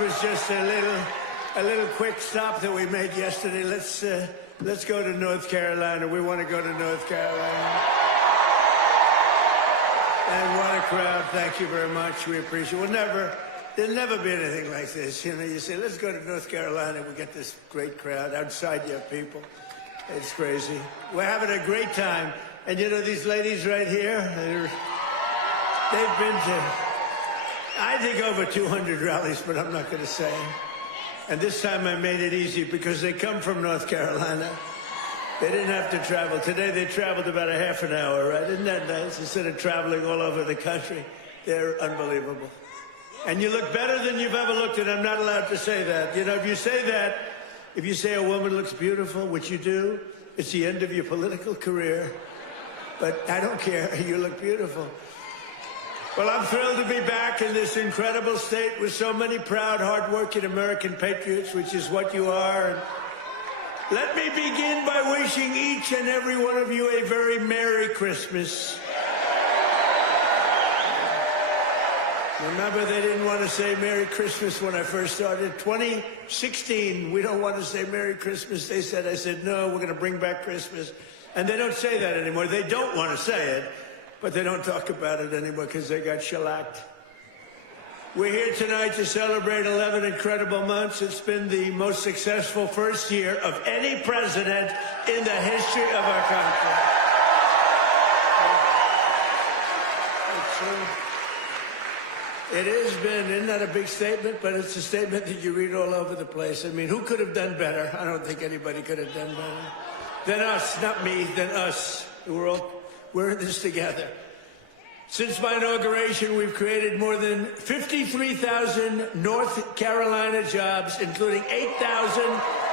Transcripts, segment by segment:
was just a little quick stop that we made yesterday. Let's go to North Carolina. We want to go to North Carolina. And what a crowd. Thank you very much. We appreciate it. There'll never be anything like this. You know, you say, let's go to North Carolina. We get this great crowd. Outside you have people. It's crazy. We're having a great time. And you know, these ladies right here, they've been to, I think, over 200 rallies, but I'm not going to say. And this time I made it easy because they come from North Carolina. They didn't have to travel. Today they traveled about a half an hour, right? Isn't that nice? Instead of traveling all over the country. They're unbelievable. And you look better than you've ever looked, and I'm not allowed to say that. You know, if you say that, if you say a woman looks beautiful, which you do, it's the end of your political career. But I don't care. You look beautiful. Well, I'm thrilled to be back in this incredible state with so many proud, hard-working American patriots, which is what you are. And let me begin by wishing each and every one of you a very Merry Christmas. Remember, they didn't want to say Merry Christmas when I first started. 2016, we don't want to say Merry Christmas. I said, no, we're going to bring back Christmas. And they don't say that anymore. They don't want to say it, but they don't talk about it anymore because they got shellacked. We're here tonight to celebrate 11 incredible months. It's been the most successful first year of any president in the history of our country. It has been, isn't that a big statement? But it's a statement that you read all over the place. I mean, who could have done better? I don't think anybody could have done better than us, not me, than us. We're in this together. Since my inauguration, we've created more than 53,000 North Carolina jobs, including 8,000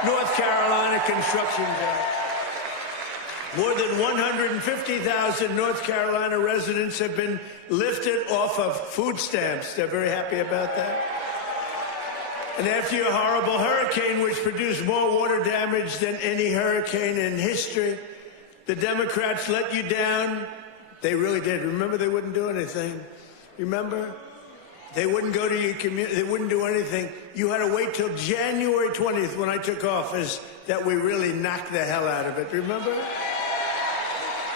North Carolina construction jobs. More than 150,000 North Carolina residents have been lifted off of food stamps. They're very happy about that. And after your horrible hurricane, which produced more water damage than any hurricane in history, the Democrats let you down. They really did. Remember, they wouldn't do anything. Remember? They wouldn't go to your community. They wouldn't do anything. You had to wait till January 20th when I took office that we really knocked the hell out of it. Remember?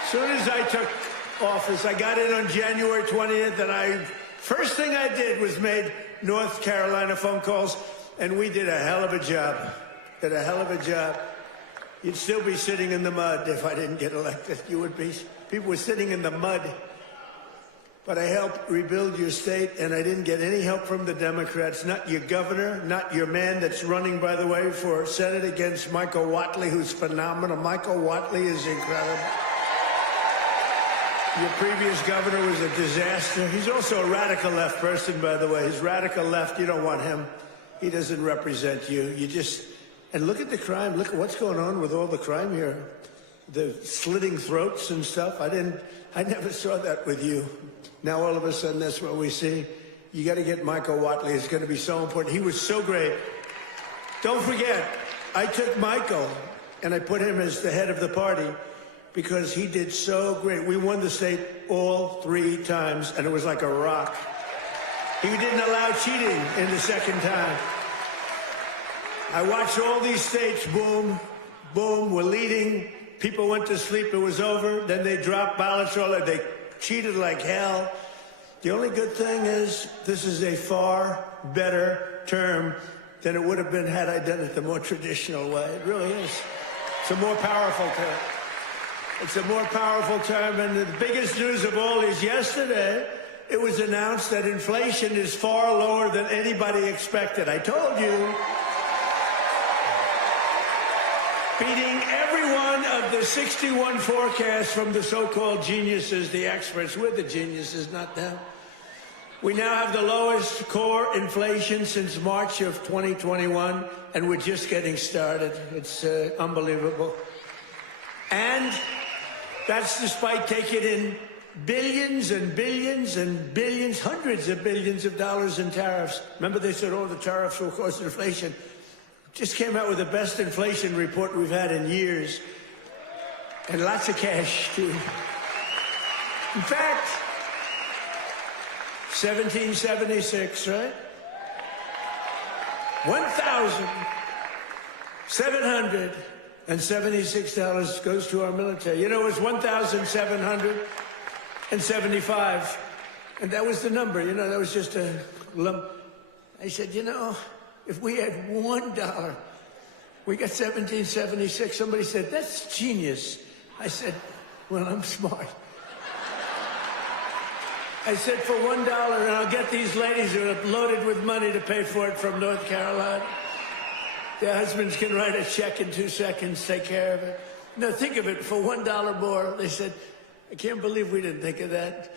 As soon as I took office, I got in on January 20th, and first thing I did was made North Carolina phone calls, and we did a hell of a job. Did a hell of a job. You'd still be sitting in the mud if I didn't get elected. You would be. People were sitting in the mud. But I helped rebuild your state, and I didn't get any help from the Democrats, not your governor, not your man that's running, by the way, for Senate against Michael Whatley, who's phenomenal. Michael Whatley is incredible. Your previous governor was a disaster. He's also a radical left person, by the way. He's radical left. You don't want him. He doesn't represent you. And look at the crime. Look at what's going on with all the crime here. The slitting throats and stuff. I never saw that with you. Now all of a sudden that's what we see. You got to get Michael Whatley. It's going to be so important. He was so great. Don't forget, I took Michael and I put him as the head of the party because he did so great. We won the state all 3 times, and it was like a rock. He didn't allow cheating in the second time. I watched all these states, boom, boom, we're leading. People went to sleep, it was over. Then they dropped ballots, they cheated like hell. The only good thing is this is a far better term than it would have been had I done it the more traditional way. It really is. It's a more powerful term. It's a more powerful term, and the biggest news of all is yesterday, it was announced that inflation is far lower than anybody expected. I told you. Beating every one of the 61 forecasts from the so-called geniuses, the experts. We're the geniuses, not them. We now have the lowest core inflation since March of 2021, and we're just getting started. It's unbelievable. And that's despite taking in billions and billions and billions, hundreds of billions of dollars in tariffs. Remember they said, the tariffs will cause inflation. Just came out with the best inflation report we've had in years. And lots of cash, too. In fact, 1776, right? $1,776 goes to our military. You know, it was $1,775. And that was the number, you know, that was just a lump. I said, you know, if we had $1, we got 1776. Somebody said, that's genius. I said, well, I'm smart. I said, for $1, and I'll get these ladies who are loaded with money to pay for it from North Carolina. Their husbands can write a check in 2 seconds, take care of it. Now, think of it, for $1 more. They said, I can't believe we didn't think of that.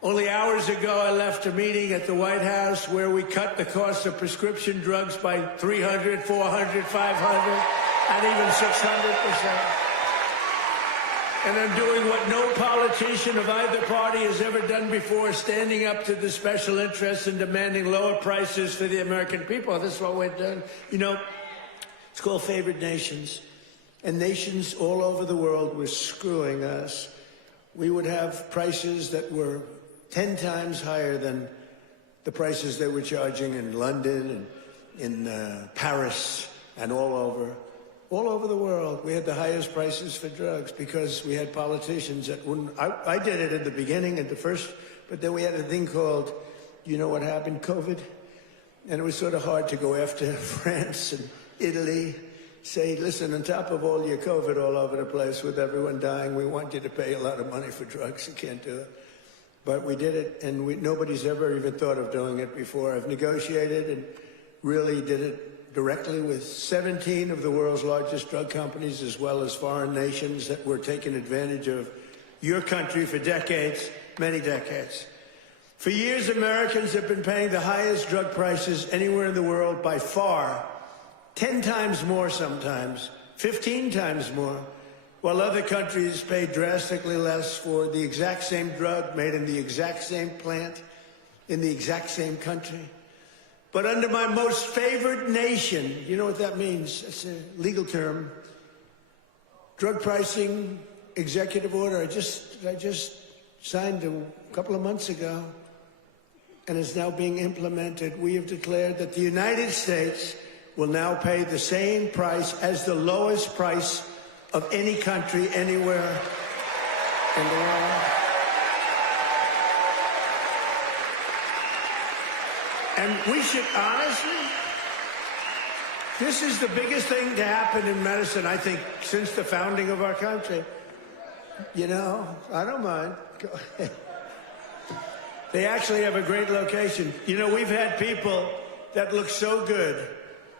Only hours ago, I left a meeting at the White House where we cut the cost of prescription drugs by 300, 400, 500, and even 600%. And I'm doing what no politician of either party has ever done before, standing up to the special interests and demanding lower prices for the American people. This is what we're doing. You know, it's called favored nations. And nations all over the world were screwing us. We would have prices that were 10 times higher than the prices they were charging in London and in Paris and all over the world. We had the highest prices for drugs because we had politicians that wouldn't. I did it at the beginning, at the first, but then we had a thing called, you know what happened, COVID? And it was sort of hard to go after France and Italy, say, listen, on top of all your COVID all over the place with everyone dying, we want you to pay a lot of money for drugs. You can't do it. But we did it, and nobody's ever even thought of doing it before. I've negotiated and really did it directly with 17 of the world's largest drug companies, as well as foreign nations that were taking advantage of your country for decades, many decades. For years, Americans have been paying the highest drug prices anywhere in the world by far, 10 times more sometimes, 15 times more, while other countries pay drastically less for the exact same drug made in the exact same plant, in the exact same country. But under my most favored nation, you know what that means? It's a legal term. Drug pricing executive order. I just signed a couple of months ago, and it's now being implemented. We have declared that the United States will now pay the same price as the lowest price of any country anywhere in the world. And we should honestly, this is the biggest thing to happen in medicine, I think, since the founding of our country. You know, I don't mind. They actually have a great location. You know, we've had people that look so good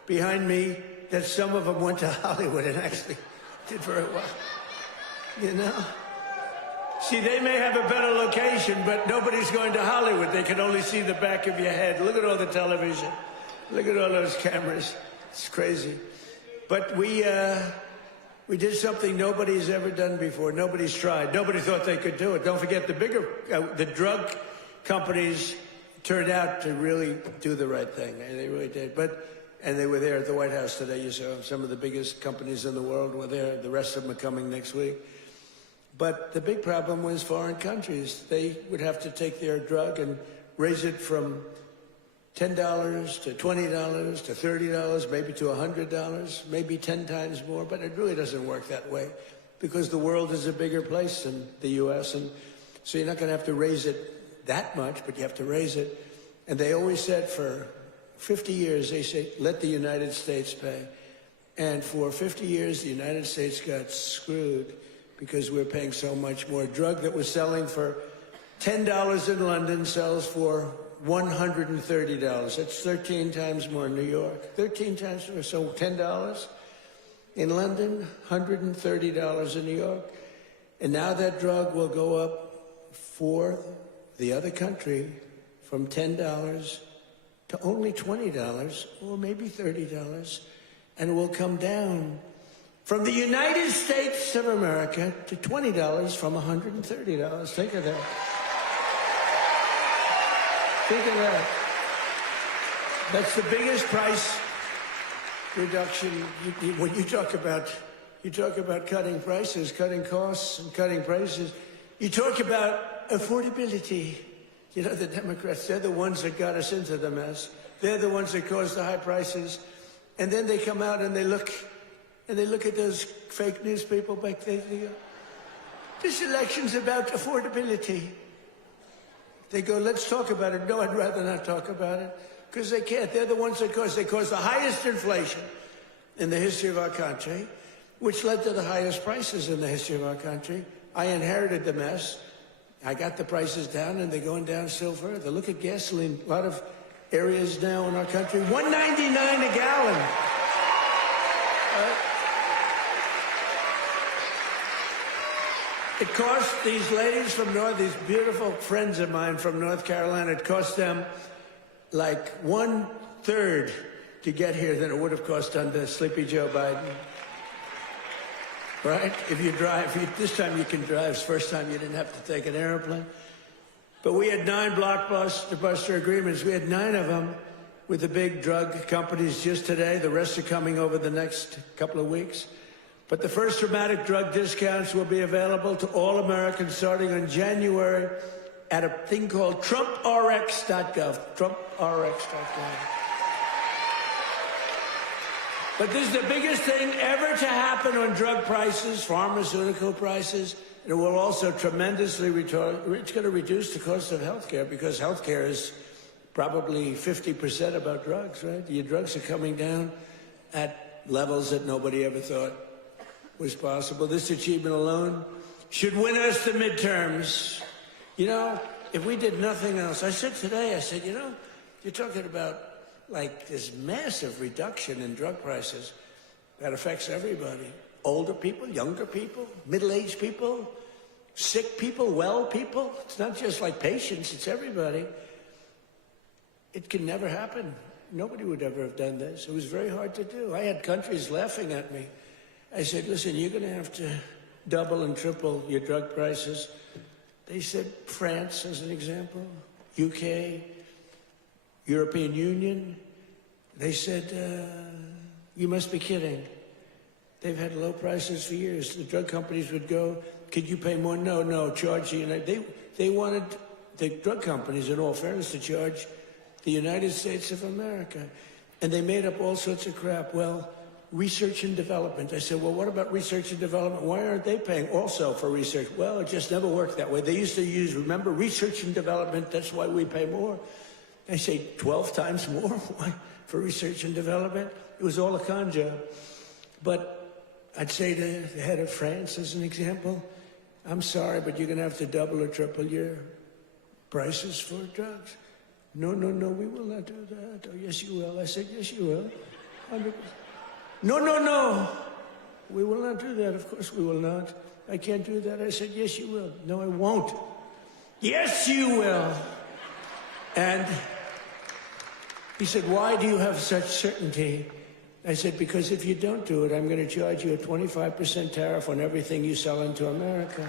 behind me that some of them went to Hollywood and actually did very well, you know? See, they may have a better location, but nobody's going to Hollywood. They can only see the back of your head. Look at all the television. Look at all those cameras. It's crazy. But we did something nobody's ever done before. Nobody's tried. Nobody thought they could do it. Don't forget, the drug companies turned out to really do the right thing. They really did. And they were there at the White House today. You saw some of the biggest companies in the world were there. The rest of them are coming next week. But the big problem was foreign countries. They would have to take their drug and raise it from $10 to $20 to $30, maybe to $100, maybe 10 times more. But it really doesn't work that way because the world is a bigger place than the U.S. And so you're not going to have to raise it that much, but you have to raise it. And they always said for 50 years, they say, let the United States pay. And for 50 years, the United States got screwed because we're paying so much more. A drug that was selling for $10 in London sells for $130. That's 13 times more in New York. 13 times more. So $10 in London, $130 in New York. And now that drug will go up for the other country from $10 to only $20 or maybe $30, and it will come down from the United States of America to $20 from $130. Think of that. Think of that. That's the biggest price reduction. When you talk about cutting prices, cutting costs, and cutting prices, you talk about affordability. You know, the Democrats, they're the ones that got us into the mess. They're the ones that cause the high prices. And then they come out and they look at those fake news people back there. They go, this election's about affordability. They go, let's talk about it. No, I'd rather not talk about it. Because they can't. They're the ones that cause the highest inflation in the history of our country, which led to the highest prices in the history of our country. I inherited the mess. I got the prices down, and they're going down still further. Look at gasoline. A lot of areas now in our country, $1.99 a gallon. It cost these ladies from these beautiful friends of mine from North Carolina, it cost them like 1/3 to get here than it would have cost under Sleepy Joe Biden. Right? If you drive, this time you can drive. It's the first time you didn't have to take an airplane. But we had 9 blockbuster agreements. We had 9 of them with the big drug companies just today. The rest are coming over the next couple of weeks. But the first dramatic drug discounts will be available to all Americans starting in January at a thing called TrumpRx.gov. TrumpRx.gov. But this is the biggest thing ever to happen on drug prices, pharmaceutical prices. And it will also tremendously it's going to reduce the cost of health care, because health care is probably 50% about drugs, right? Your drugs are coming down at levels that nobody ever thought was possible. This achievement alone should win us the midterms. You know, if we did nothing else, I said today, you know, you're talking about like this massive reduction in drug prices that affects everybody. Older people, younger people, middle-aged people, sick people, well people. It's not just like patients, it's everybody. It can never happen. Nobody would ever have done this. It was very hard to do. I had countries laughing at me. I said, listen, you're going to have to double and triple your drug prices. They said France, as an example, UK, European Union. They said, you must be kidding. They've had low prices for years. The drug companies would go, could you pay more? No, charge the United. They wanted the drug companies, in all fairness, to charge the United States of America. And they made up all sorts of crap. Well, research and development. I said, well, what about research and development? Why aren't they paying also for research? Well, it just never worked that way. They used to use, remember, research and development, that's why we pay more. I say 12 times more for research and development. It was all a con job. But I'd say to the head of France, as an example, I'm sorry, but you're going to have to double or triple your prices for drugs. No, we will not do that. Oh, yes, you will. I said, yes, you will. 100%. No. We will not do that. Of course we will not. I can't do that. I said, yes, you will. No, I won't. Yes, you will. And he said, why do you have such certainty? I said, because if you don't do it, I'm going to charge you a 25% tariff on everything you sell into America.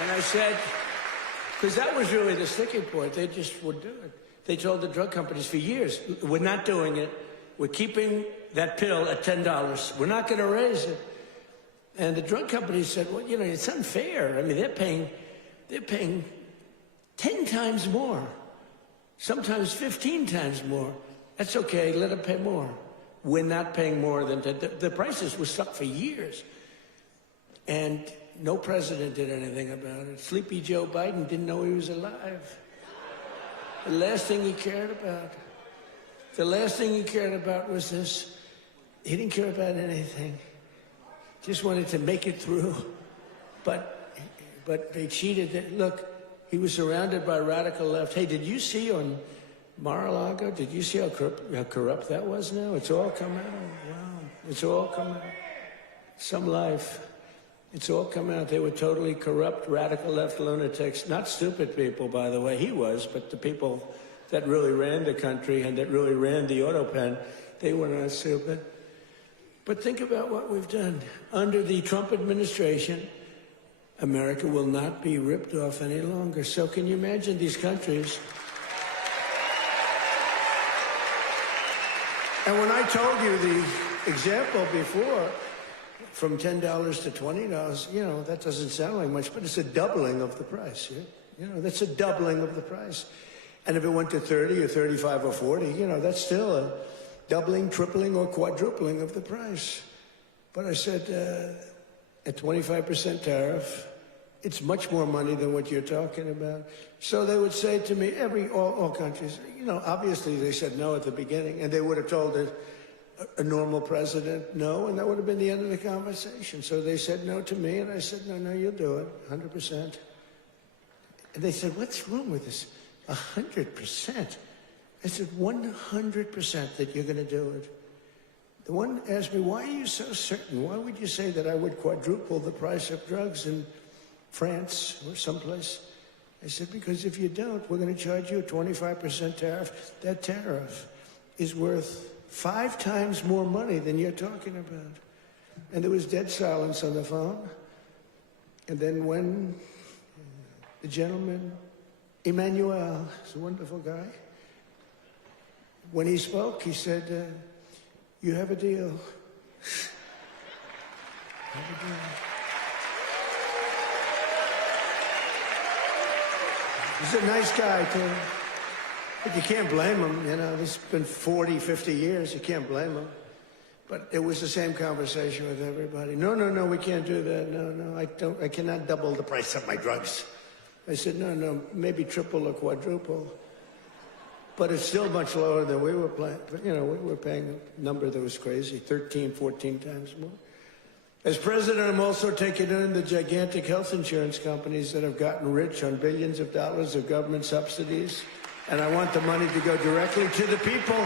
And I said, because that was really the sticking point. They just would do it. They told the drug companies for years, we're not doing it. We're keeping that pill at $10. We're not going to raise it. And the drug companies said, well, you know, it's unfair. I mean, they're paying 10 times more, sometimes 15 times more. That's okay, let them pay more. We're not paying more than the prices were stuck for years. And no president did anything about it. Sleepy Joe Biden didn't know he was alive. The last thing he cared about was this. He didn't care about anything. Just wanted to make it through. But they cheated. Look, he was surrounded by radical left. Hey, did you see on Mar-a-Lago, did you see how corrupt that was now? It's all come out. Wow. It's all come out. Some life. It's all come out. They were totally corrupt, radical left lunatics. Not stupid people, by the way. He was, but the people that really ran the country and that really ran the auto pen, they were not stupid. But think about what we've done. Under the Trump administration, America will not be ripped off any longer. So can you imagine these countries? And when I told you the example before, from $10 to $20, you know, that doesn't sound like much, but it's a doubling of the price. You know, that's a doubling of the price. And if it went to 30 or 35 or 40, you know, that's still a doubling, tripling, or quadrupling of the price. But I said, at 25% tariff, it's much more money than what you're talking about. So they would say to me, all countries, you know, obviously they said no at the beginning, and they would have told a normal president no, and that would have been the end of the conversation. So they said no to me, and I said, no, you'll do it, 100%. And they said, what's wrong with this? 100%. I said, 100% that you're going to do it. The one asked me, why are you so certain? Why would you say that I would quadruple the price of drugs in France or someplace? I said, because if you don't, we're going to charge you a 25% tariff. That tariff is worth 5 times more money than you're talking about. And there was dead silence on the phone. And then when the gentleman, Emmanuel, is a wonderful guy, when he spoke, he said, you have a deal. Have a deal. He's a nice guy, too. But you can't blame him, you know. This has been 40, 50 years. You can't blame him. But it was the same conversation with everybody. No, we can't do that. No, I cannot double the price of my drugs. I said, no, maybe triple or quadruple. But it's still much lower than we were paying. You know, we were paying a number that was crazy, 13, 14 times more. As president, I'm also taking in the gigantic health insurance companies that have gotten rich on billions of dollars of government subsidies. And I want the money to go directly to the people.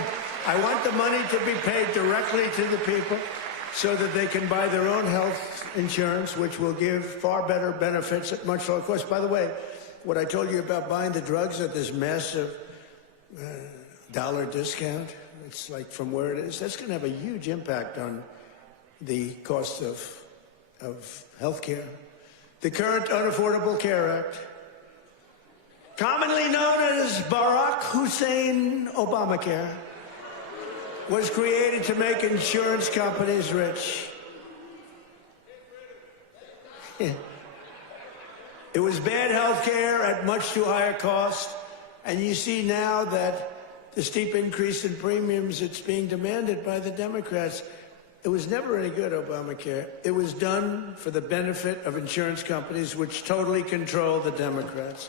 I want the money to be paid directly to the people so that they can buy their own health insurance, which will give far better benefits at much lower cost. By the way, what I told you about buying the drugs at this massive dollar discount, it's like from where it is, that's going to have a huge impact on the cost of health care. The current Unaffordable Care Act, commonly known as Barack Hussein Obamacare, was created to make insurance companies rich. It was bad health care at much too high a cost, and you see now that the steep increase in premiums that's being demanded by the Democrats. It was never any good, Obamacare. It was done for the benefit of insurance companies, which totally control the Democrats.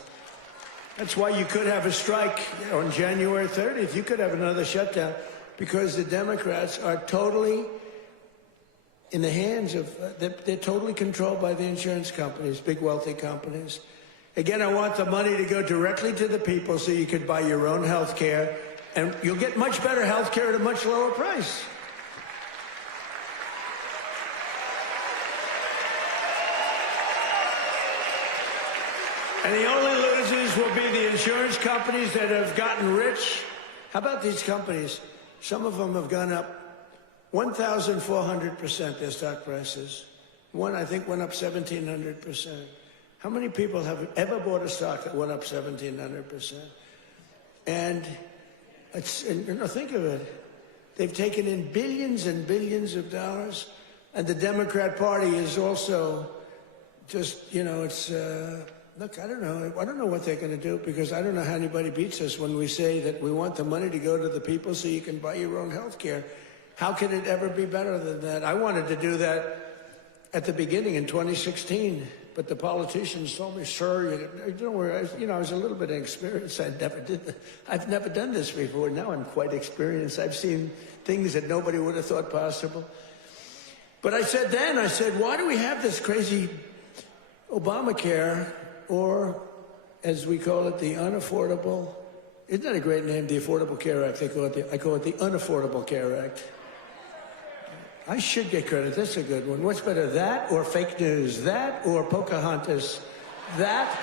That's why you could have a strike on January 30th. You could have another shutdown because the Democrats are totally in the hands of, they're totally controlled by the insurance companies, big wealthy companies. Again, I want the money to go directly to the people so you could buy your own health care, and you'll get much better health care at a much lower price. And the only losers will be the insurance companies that have gotten rich. How about these companies? Some of them have gone up 1,400%, their stock prices. One, I think, went up 1,700%. How many people have ever bought a stock that went up 1,700%? And you know, think of it. They've taken in billions and billions of dollars, and the Democrat Party is also just, you know, it's... Look, I don't know what they're going to do, because I don't know how anybody beats us when we say that we want the money to go to the people so you can buy your own health care. How can it ever be better than that? I wanted to do that at the beginning in 2016, but the politicians told me, sir, I was a little bit inexperienced. I've never done this before. Now I'm quite experienced. I've seen things that nobody would have thought possible. But I said, why do we have this crazy Obamacare, or, as we call it, the Unaffordable? Isn't that a great name, the Affordable Care Act? I call it the Unaffordable Care Act. I should get credit. That's a good one. What's better, that or fake news? That or Pocahontas? That?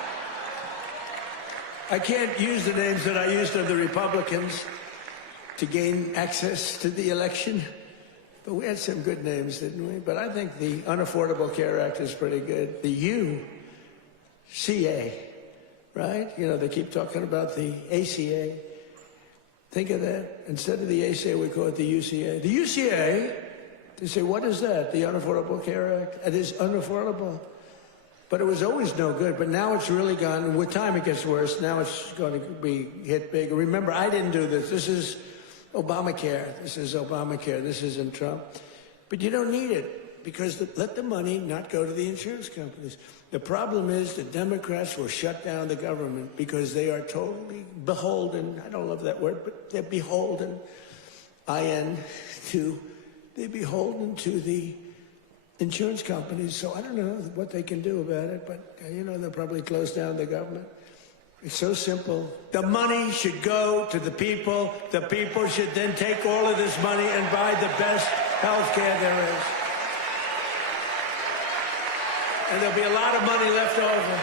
I can't use the names that I used of the Republicans to gain access to the election, but we had some good names, didn't we? But I think the Unaffordable Care Act is pretty good. The UCA, right? You know, they keep talking about the ACA. Think of that. Instead of the ACA, we call it the UCA. The UCA They say, what is that? The Unaffordable Care Act? It is unaffordable. But it was always no good. But now it's really gone. And with time, it gets worse. Now it's going to be hit big. Remember, I didn't do this. This is Obamacare. This is Obamacare. This isn't Trump. But you don't need it because let the money not go to the insurance companies. The problem is the Democrats will shut down the government because they are totally beholden. I don't love that word, but they're beholden. They're beholden to the insurance companies, so I don't know what they can do about it, but, they'll probably close down the government. It's so simple. The money should go to the people. The people should then take all of this money and buy the best health care there is. And there'll be a lot of money left over.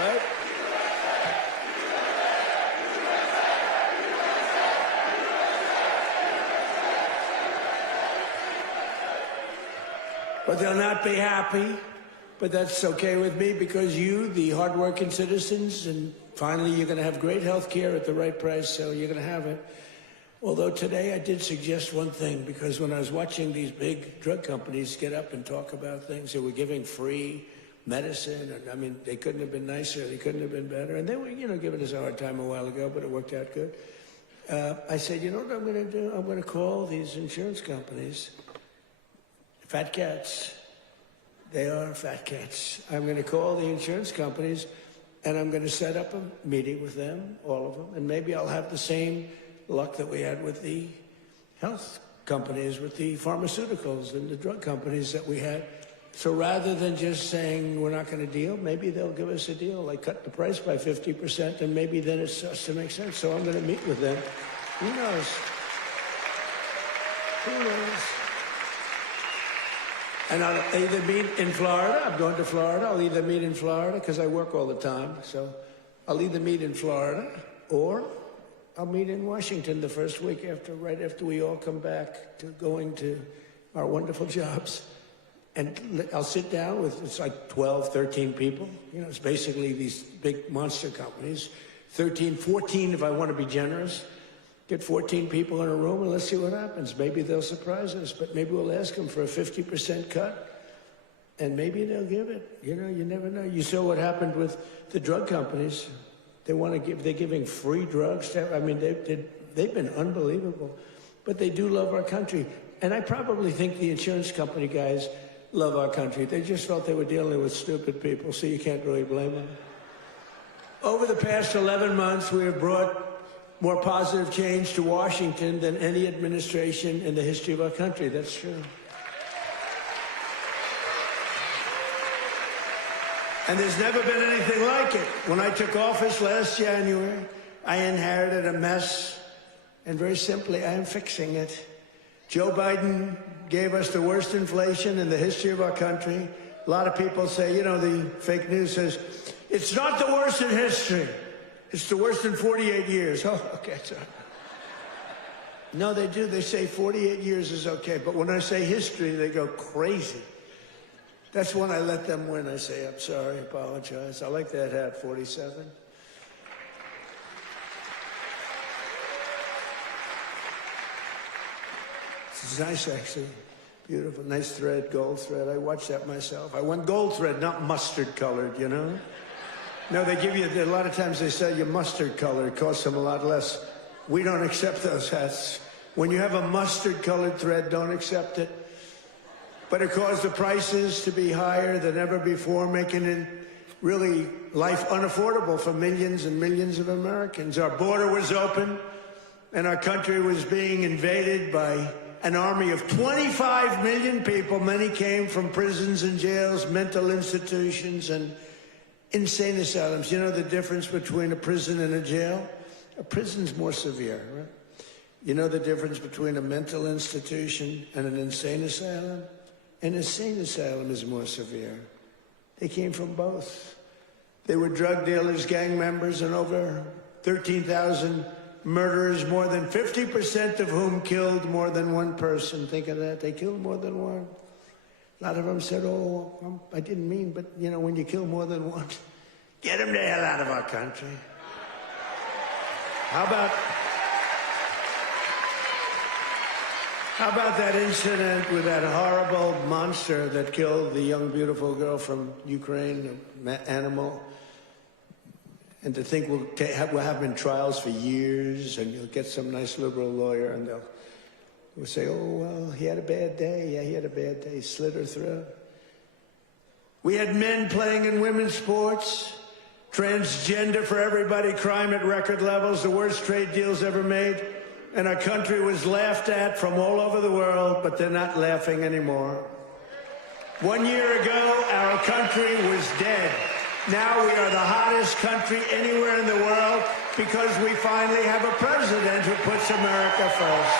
Right? But they'll not be happy. But that's okay with me because you, the hardworking citizens, and finally you're going to have great health care at the right price, so you're going to have it. Although today I did suggest one thing, because when I was watching these big drug companies get up and talk about things, they were giving free medicine, and they couldn't have been nicer, they couldn't have been better, and they were, giving us a hard time a while ago, but it worked out good. I said, you know what I'm going to do? I'm going to call these insurance companies fat cats. They are fat cats. I'm going to call the insurance companies, and I'm going to set up a meeting with them, all of them, and maybe I'll have the same luck that we had with the health companies, with the pharmaceuticals and the drug companies that we had. So rather than just saying we're not going to deal, maybe they'll give us a deal, like cut the price by 50%, and maybe then it starts to make sense. So I'm going to meet with them. Who knows? Who knows? And I'll either meet in Florida. I'm going to Florida. I'll either meet in Florida because I work all the time. So I'll either meet in Florida or I'll meet in Washington the first week right after we all come back to going to our wonderful jobs. And I'll sit down with, it's like 12, 13 people. It's basically these big monster companies. 13, 14 if I want to be generous. Get 14 people in a room and let's see what happens. Maybe they'll surprise us, but maybe we'll ask them for a 50% cut, and maybe they'll give it. You never know. You saw what happened with the drug companies. They're giving free drugs. They've been unbelievable, but they do love our country. And I probably think the insurance company guys love our country. They just felt they were dealing with stupid people, so you can't really blame them. Over the past 11 months, we have brought more positive change to Washington than any administration in the history of our country. That's true. And there's never been anything like it. When I took office last January, I inherited a mess, and very simply, I am fixing it. Joe Biden gave us the worst inflation in the history of our country. A lot of people say, the fake news says, it's not the worst in history. It's the worst in 48 years. Oh, okay, sorry. No, they do. They say 48 years is okay. But when I say history, they go crazy. That's when I let them win. I say, I'm sorry, apologize. I like that hat, 47. It's nice, actually. Beautiful. Nice thread, gold thread. I watched that myself. I want gold thread, not mustard colored, No, they give you, a lot of times they sell you mustard color. It costs them a lot less. We don't accept those hats. When you have a mustard colored thread, don't accept it. But it caused the prices to be higher than ever before, making it really life unaffordable for millions and millions of Americans. Our border was open and our country was being invaded by an army of 25 million people. Many came from prisons and jails, mental institutions, and insane asylums. You know the difference between a prison and a jail? A prison's more severe, right? You know the difference between a mental institution and an insane asylum? An insane asylum is more severe. They came from both. They were drug dealers, gang members, and over 13,000 murderers, more than 50% of whom killed more than one person. Think of that. They killed more than one. A lot of them said, oh, I didn't mean, but, when you kill more than one, get them the hell out of our country. How about that incident with that horrible monster that killed the young, beautiful girl from Ukraine, Animal? And to think we'll have him in trials for years, and you'll get some nice liberal lawyer, and we'll say, oh, well, he had a bad day. Yeah, he had a bad day. He slit her throat. We had men playing in women's sports, transgender for everybody, crime at record levels, the worst trade deals ever made. And our country was laughed at from all over the world, but they're not laughing anymore. 1 year ago, our country was dead. Now we are the hottest country anywhere in the world because we finally have a president who puts America first.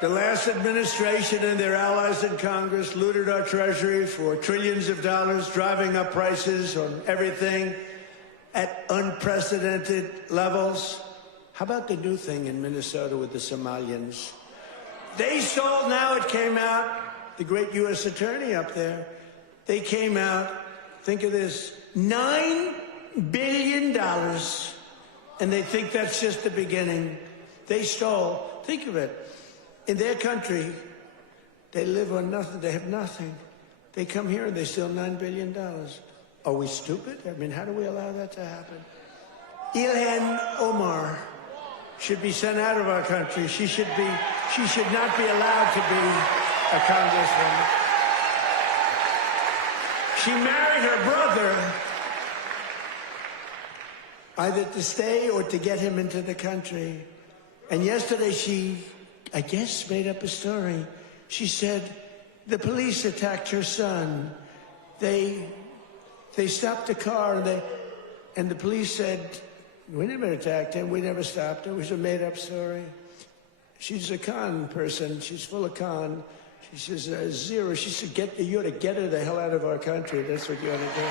The last administration and their allies in Congress looted our Treasury for trillions of dollars, driving up prices on everything at unprecedented levels. How about the new thing in Minnesota with the Somalians? They sold, now it came out, the great U.S. attorney up there, they came out, think of this, $9 billion, and they think that's just the beginning. They stole, think of it. In their country, they live on nothing. They have nothing. They come here and they steal $9 billion. Are we stupid? I mean, how do we allow that to happen? Ilhan Omar should be sent out of our country. She should not be allowed to be a congresswoman. She married her brother either to stay or to get him into the country. And yesterday she, I guess, made up a story. She said the police attacked her son. They stopped the car, and the police said, we never attacked him, we never stopped him. It was a made-up story. She's a con person. She's full of con. She says, zero. She said, you ought to get her the hell out of our country. That's what you ought to do.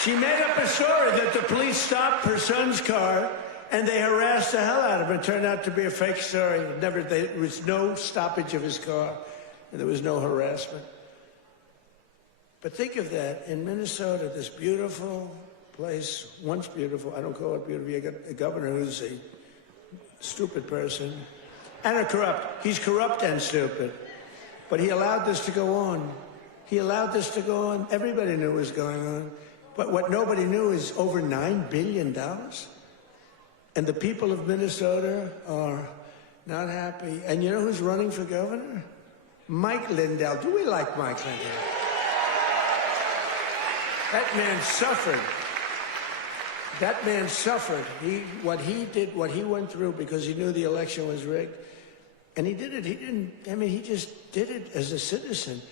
She made up a story that the police stopped her son's car, and they harassed the hell out of him. It turned out to be a fake story. There was no stoppage of his car, and there was no harassment. But think of that. In Minnesota, this beautiful place, once beautiful, I don't call it beautiful, you got a governor who's a stupid person, and a corrupt. He's corrupt and stupid. But he allowed this to go on. He allowed this to go on. Everybody knew what was going on. But what nobody knew is over $9 billion. And the people of Minnesota are not happy. And you know who's running for governor? Mike Lindell. Do we like Mike Lindell? That man suffered. That man suffered. What he did, what he went through because he knew the election was rigged. And he did it. He just did it as a citizen.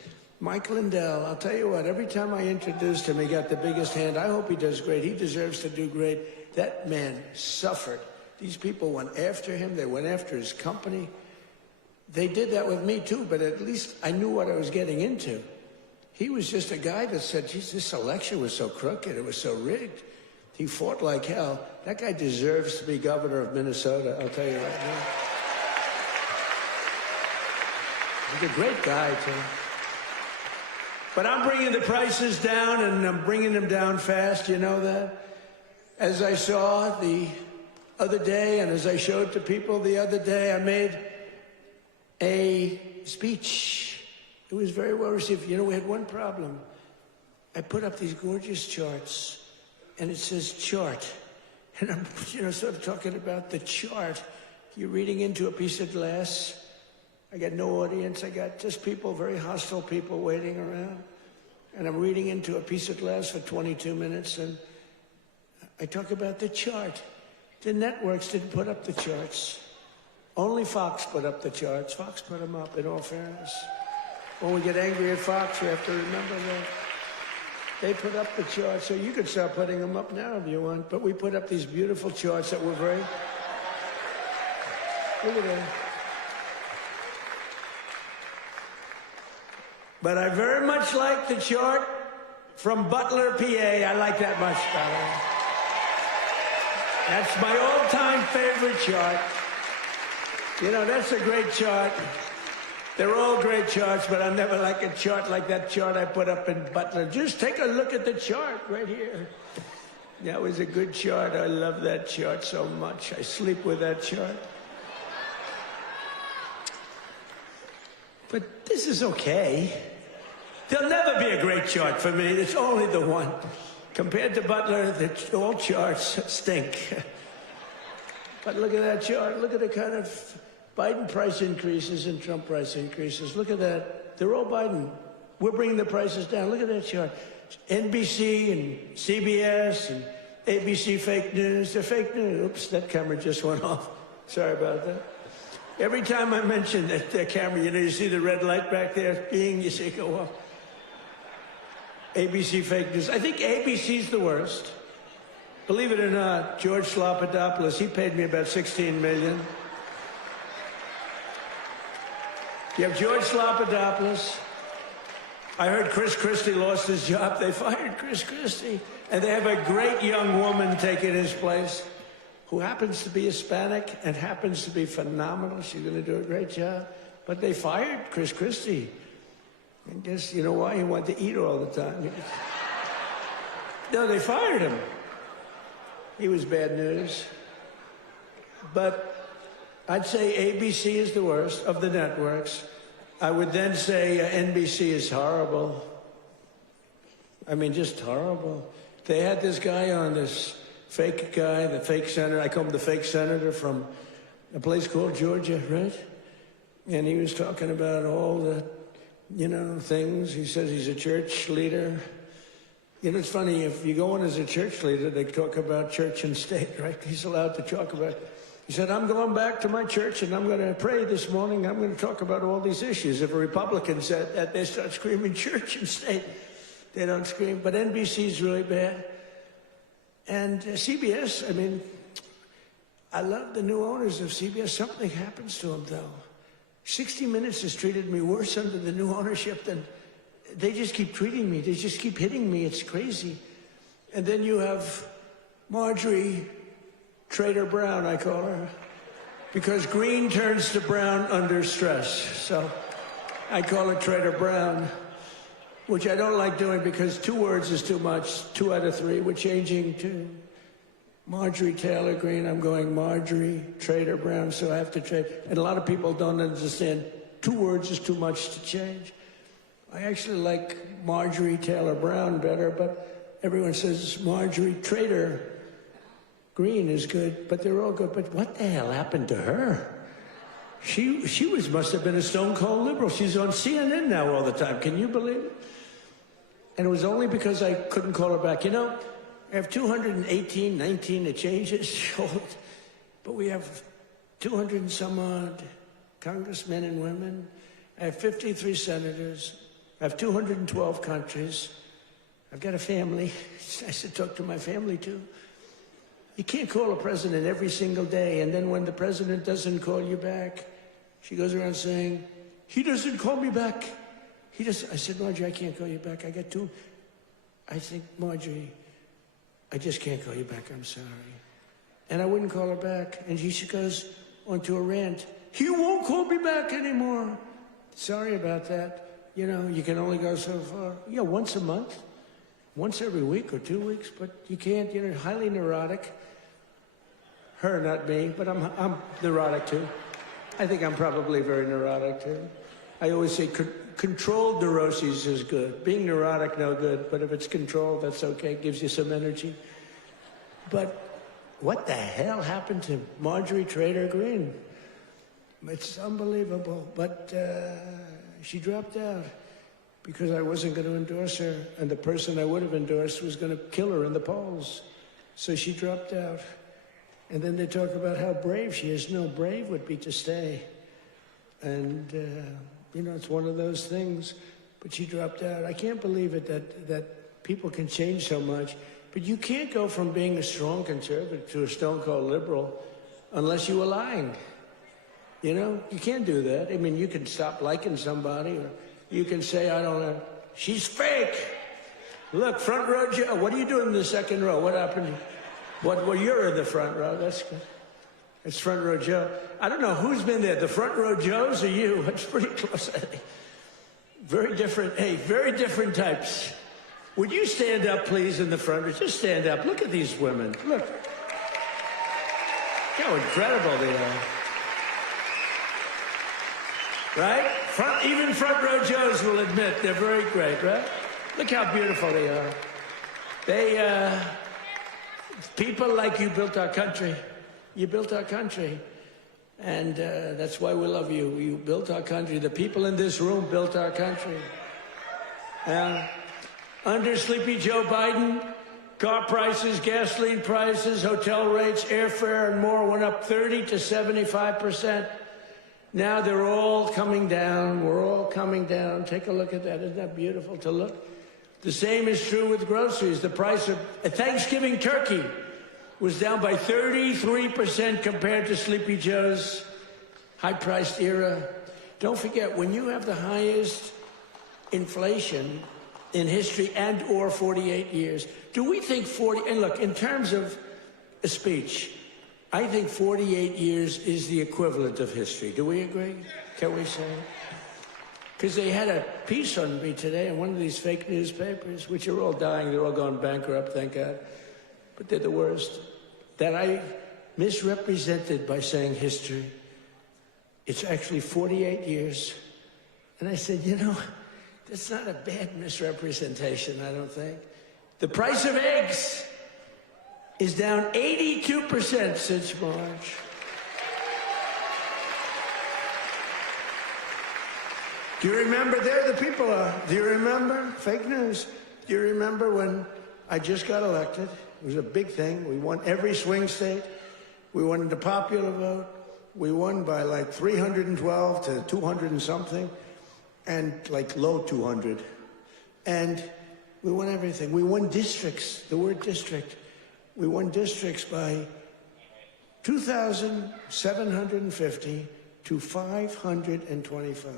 Mike Lindell, I'll tell you what, every time I introduced him, he got the biggest hand. I hope he does great. He deserves to do great. That man suffered. These people went after him. They went after his company. They did that with me, too, but at least I knew what I was getting into. He was just a guy that said, geez, this election was so crooked. It was so rigged. He fought like hell. That guy deserves to be governor of Minnesota, I'll tell you right now. He's a great guy, too. But I'm bringing the prices down, and I'm bringing them down fast. You know that? As I saw the other day, and as I showed to people the other day, I made a speech. It was very well received. You know, we had one problem. I put up these gorgeous charts, and it says chart. And I'm, sort of talking about the chart. You're reading into a piece of glass. I got no audience. I got just people, very hostile people waiting around. And I'm reading into a piece of glass for 22 minutes, and I talk about the chart. The networks didn't put up the charts. Only Fox put up the charts. Fox put them up, in all fairness. When we get angry at Fox, we have to remember that. They put up the charts, so you could start putting them up now if you want. But we put up these beautiful charts that were very... Look at that. But I very much like the chart from Butler, PA. I like that much better. That's my all-time favorite chart. You know, that's a great chart. They're all great charts, but I never like a chart like that chart I put up in Butler. Just take a look at the chart right here. That was a good chart. I love that chart so much. I sleep with that chart. But this is okay. There'll never be a great chart for me. It's only the one. Compared to Butler, all charts stink. But look at that chart. Look at the kind of Biden price increases and Trump price increases. Look at that. They're all Biden. We're bringing the prices down. Look at that chart. NBC and CBS and ABC fake news. They're fake news. Oops, that camera just went off. Sorry about that. Every time I mention that camera, you know, you see the red light back there, you see it go off. ABC fake news. I think ABC's the worst. Believe it or not, George Slopadopoulos, he paid me about $16 million. You have George Slopadopoulos. I heard Chris Christie lost his job. They fired Chris Christie. And they have a great young woman taking his place who happens to be Hispanic and happens to be phenomenal. She's going to do a great job. But they fired Chris Christie. And guess, you know why? He wanted to eat all the time. No, they fired him. He was bad news. But I'd say ABC is the worst of the networks. I would then say NBC is horrible. I mean, just horrible. They had this guy on, this fake guy, the fake senator. I call him the fake senator from a place called Georgia, right? And he was talking about all the, you know, things. He says he's a church leader. You know, it's funny, if you go on as a church leader, they talk about church and state, right? He's allowed to talk about it. He said, I'm going back to my church and I'm going to pray this morning. I'm going to talk about all these issues. If a Republican said that, they start screaming church and state. They don't scream. But NBC is really bad. And CBS, I mean, I love the new owners of CBS. Something happens to them, though. 60 Minutes has treated me worse under the new ownership than... They just keep treating me. They just keep hitting me. It's crazy. And then you have Marjorie Trader Brown, I call her, because green turns to brown under stress. So I call her Trader Brown, which I don't like doing because 2 words is too much. 2 out of 3. We're changing to Marjorie Taylor Greene. I'm going Marjorie Trader Brown, so I have to trade. And a lot of people don't understand 2 words is too much to change. I actually like Marjorie Taylor Brown better, but everyone says Marjorie Trader Greene is good, but they're all good. But what the hell happened to her? She must have been a stone cold liberal. She's on CNN now all the time. Can you believe it? And it was only because I couldn't call her back. You know, I have 218, 19 to change it, but we have 200 and some odd congressmen and women. I have 53 senators. I have 212 countries. I've got a family. I should talk to my family, too. You can't call a president every single day, and then when the president doesn't call you back, she goes around saying, he doesn't call me back. He doesn't. I said, Marjorie, I can't call you back. I got 2. I think, Marjorie, I just can't call you back. I'm sorry. And I wouldn't call her back. And she goes onto a rant. He won't call me back anymore. Sorry about that. You know, you can only go so far. Yeah, once a month, once every week or 2 weeks, but you can't, you know, highly neurotic. Her, not me, but I'm neurotic too. I think I'm probably very neurotic too. I always say controlled neuroses is good. Being neurotic, no good, but if it's controlled, that's okay. It gives you some energy. But what the hell happened to Marjorie Trader Greene? It's unbelievable, but she dropped out because I wasn't going to endorse her, and the person I would have endorsed was going to kill her in the polls. So she dropped out. And then they talk about how brave she is. No, brave would be to stay. And, you know, it's one of those things. But she dropped out. I can't believe it that people can change so much. But you can't go from being a strong conservative to a stone-cold liberal unless you are lying. You know, you can't do that. I mean, you can stop liking somebody or You can say, I don't know. She's fake. Look, front row Joe. What are you doing in the second row? What happened? Well, you're in the front row. That's good. It's front row Joe. I don't know who's been there. The front row Joes or you? It's pretty close. Very different. Hey, very different types. Would you stand up, please, in the front row? Just stand up. Look at these women. Look. How incredible they are. Right? Even front row Joes will admit they're very great, right? Look how beautiful they are. People like you built our country. You built our country. And that's why we love you. You built our country. The people in this room built our country. Under Sleepy Joe Biden, car prices, gasoline prices, hotel rates, airfare, and more went up 30 to 75%. Now they're all coming down. We're all coming down. Take a look at that. Isn't that beautiful to look? The same is true with groceries. The price of a Thanksgiving turkey was down by 33% compared to Sleepy Joe's high-priced era. Don't forget, when you have the highest inflation in history and or 48 years, do we think 40, and look, in terms of a speech, I think 48 years is the equivalent of history. Do we agree? Can we say? Because they had a piece on me today in one of these fake newspapers, which are all dying. They're all going bankrupt, thank God. But they're the worst. That I misrepresented by saying history. It's actually 48 years. And I said, you know, that's not a bad misrepresentation, I don't think. The price of eggs is down 82% since March. Do you remember? There the people are. Do you remember? Fake news. Do you remember when I just got elected? It was a big thing. We won every swing state. We won the popular vote. We won by like 312 to 200 and something, and like low 200. And we won everything. We won districts, the word district. We won districts by 2,750 to 525.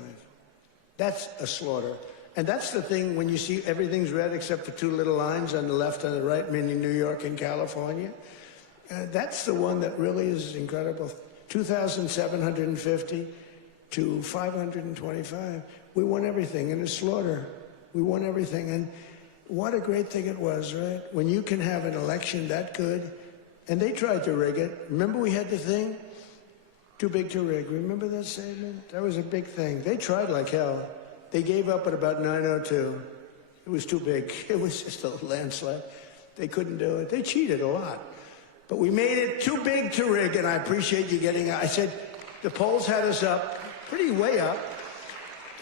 That's a slaughter. And that's the thing when you see everything's red except for two little lines on the left and the right, meaning New York and California. That's the one that really is incredible. 2,750 to 525. We won everything in a slaughter. We won everything. And what a great thing it was, right? When you can have an election that good. And they tried to rig it. Remember we had the thing? Too big to rig. Remember that statement? That was a big thing. They tried like hell. They gave up at about 9:02. It was too big. It was just a landslide. They couldn't do it. They cheated a lot. But we made it too big to rig, and I appreciate you getting out. I said, the polls had us up, pretty way up.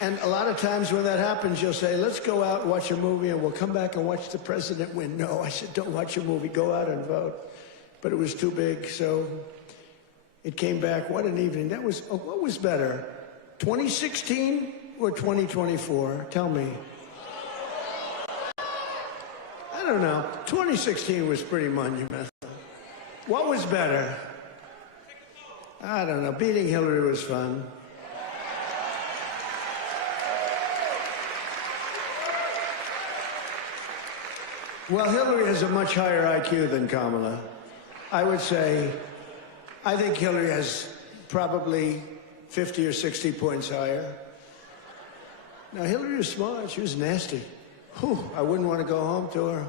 And a lot of times when that happens, you'll say, let's go out and watch a movie, and we'll come back and watch the president win. No, I said, don't watch a movie. Go out and vote. But it was too big, so it came back. What an evening. That was, what was better, 2016 or 2024? Tell me. I don't know. 2016 was pretty monumental. What was better? I don't know. Beating Hillary was fun. Well, Hillary has a much higher IQ than Kamala. I would say, I think Hillary has probably 50 or 60 points higher. Now, Hillary was smart. She was nasty. Whew, I wouldn't want to go home to her.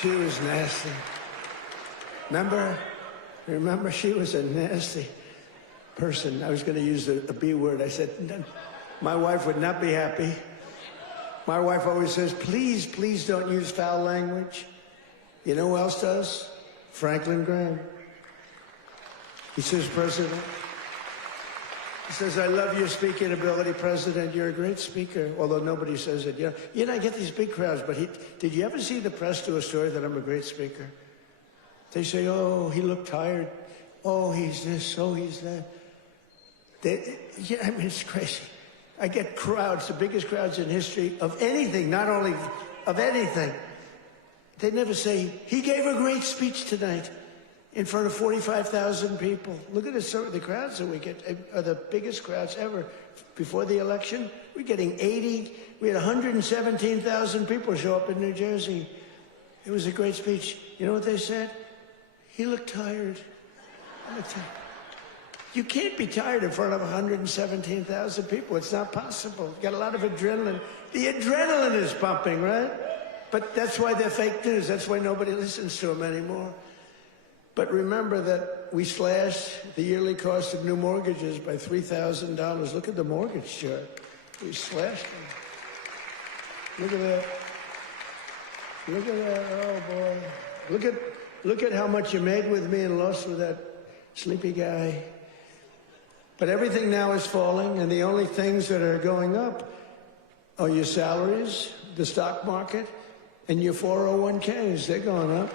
She was nasty. Remember, she was a nasty person. I was going to use a B word. I said, my wife would not be happy. My wife always says, please, please don't use foul language. You know who else does? Franklin Graham. He says, President, he says, I love your speaking ability, President. You're a great speaker, although nobody says it. You know, I get these big crowds, but did you ever see the press do a story that I'm a great speaker? They say, oh, he looked tired. Oh, he's this. Oh, he's that. Yeah, I mean, it's crazy. I get crowds, the biggest crowds in history of anything, not only of anything. They never say, he gave a great speech tonight. in front of 45,000 people. Look at the crowds that we get, are the biggest crowds ever. Before the election, we're getting 80, we had 117,000 people show up in New Jersey. It was a great speech. You know what they said? He looked tired. You can't be tired in front of 117,000 people. It's not possible. You got a lot of adrenaline. The adrenaline is pumping, right? But that's why they're fake news. That's why nobody listens to them anymore. But remember that we slashed the yearly cost of new mortgages by $3,000. Look at the mortgage chart. We slashed them. Look at that. Look at that. Oh, boy. Look at how much you made with me and lost with that sleepy guy. But everything now is falling, and the only things that are going up are your salaries, the stock market, and your 401ks. They're going up.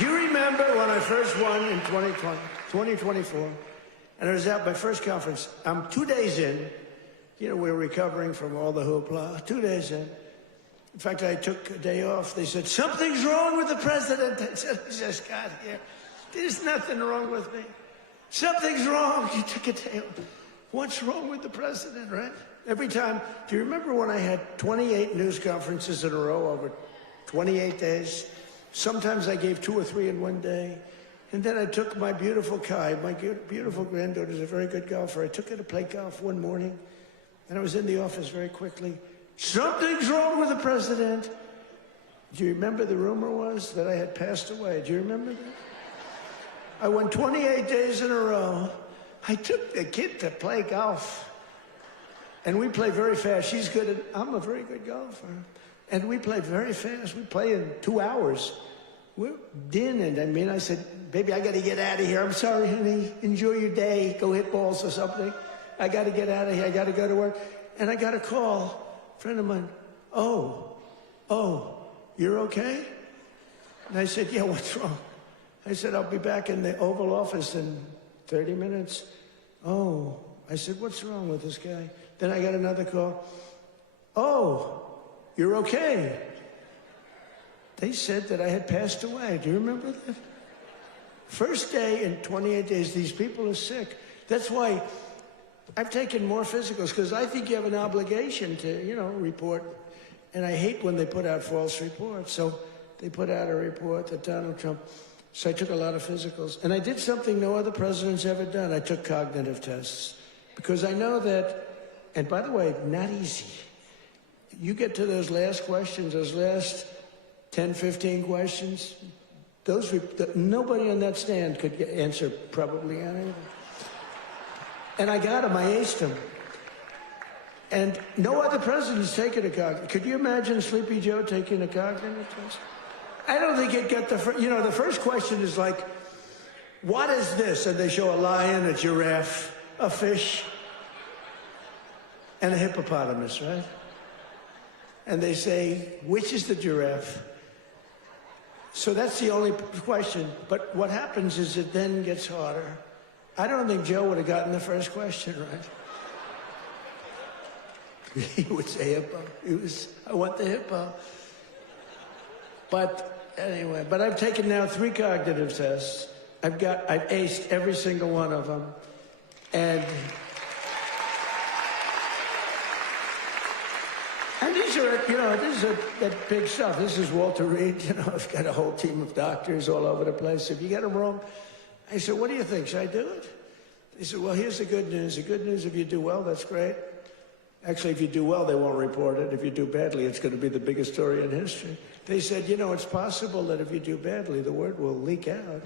Do you remember when I first won in 2024, and I was at my first conference? I'm 2 days in. You know, we're recovering from all the hoopla. 2 days in. In fact, I took a day off. They said, something's wrong with the president. I said, I just got here. There's nothing wrong with me. Something's wrong. You took a day off. What's wrong with the president, right? Every time. Do you remember when I had 28 news conferences in a row over 28 days? Sometimes I gave 2 or 3 in one day. And then I took my beautiful Kai, my beautiful granddaughter's a very good golfer. I took her to play golf one morning, and I was in the office very quickly. Something's wrong with the president. Do you remember the rumor was that I had passed away? Do you remember that? I won 28 days in a row. I took the kid to play golf. And we play very fast. She's good at, I'm a very good golfer. And we play very fast. We play in 2 hours. We're dinning. I mean, I said, baby, I got to get out of here. I'm sorry, honey. Enjoy your day. Go hit balls or something. I got to get out of here. I got to go to work. And I got a call. A friend of mine. Oh, you're okay? And I said, yeah, what's wrong? I said, I'll be back in the Oval Office in 30 minutes. Oh, I said, what's wrong with this guy? Then I got another call. Oh, you're okay. They said that I had passed away. Do you remember that? First day in 28 days, these people are sick. That's why I've taken more physicals, because I think you have an obligation to, report. And I hate when they put out false reports. So they put out a report that Donald Trump. So I took a lot of physicals. And I did something no other president's ever done. I took cognitive tests. Because I know that, and by the way, not easy. You get to those last questions, those last 10, 15 questions, nobody on that stand could answer probably any of them. And I got them, I aced them. And no other president's taken a cognitive. Could you imagine Sleepy Joe taking a cognitive test? I don't think it got the first question is like, what is this? And they show a lion, a giraffe, a fish, and a hippopotamus, right? And they say, which is the giraffe? So that's the only question. But what happens is it then gets harder. I don't think Joe would have gotten the first question right. He would say hippo. I want the hippo. But anyway, I've taken now 3 cognitive tests. I've aced every single one of them. And these are, this is that big stuff. This is Walter Reed. I've got a whole team of doctors all over the place. If you get them wrong, I said, what do you think? Should I do it? They said, well, here's the good news. The good news, if you do well, that's great. Actually, if you do well, they won't report it. If you do badly, it's going to be the biggest story in history. They said, it's possible that if you do badly, the word will leak out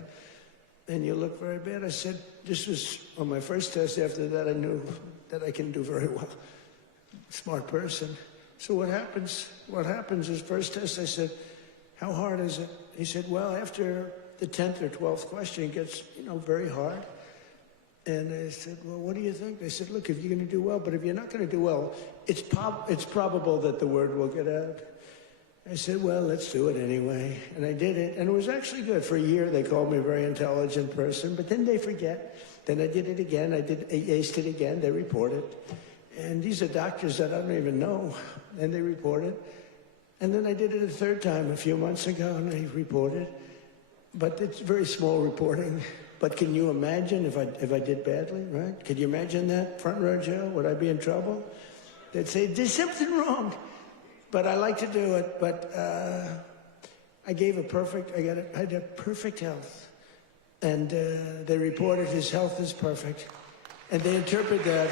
and you'll look very bad. I said, this was on my first test. After that, I knew that I can do very well. Smart person. So what happens? What happens is, first test, I said, how hard is it? He said, well, after the 10th or 12th question, it gets, very hard. And I said, well, what do you think? They said, look, if you're going to do well, but if you're not going to do well, it's probable that the word will get out. I said, well, let's do it anyway. And I did it. And it was actually good. For a year, they called me a very intelligent person, but then they forget. Then I did it again. I aced it again. They report it. And these are doctors that I don't even know. And they report it. And then I did it a third time a few months ago, and I reported. But it's very small reporting. But can you imagine if I did badly, right? Can you imagine that, front row Joe? Would I be in trouble? They'd say, there's something wrong. But I like to do it. But I had perfect health. And they reported his health is perfect. And they interpret that.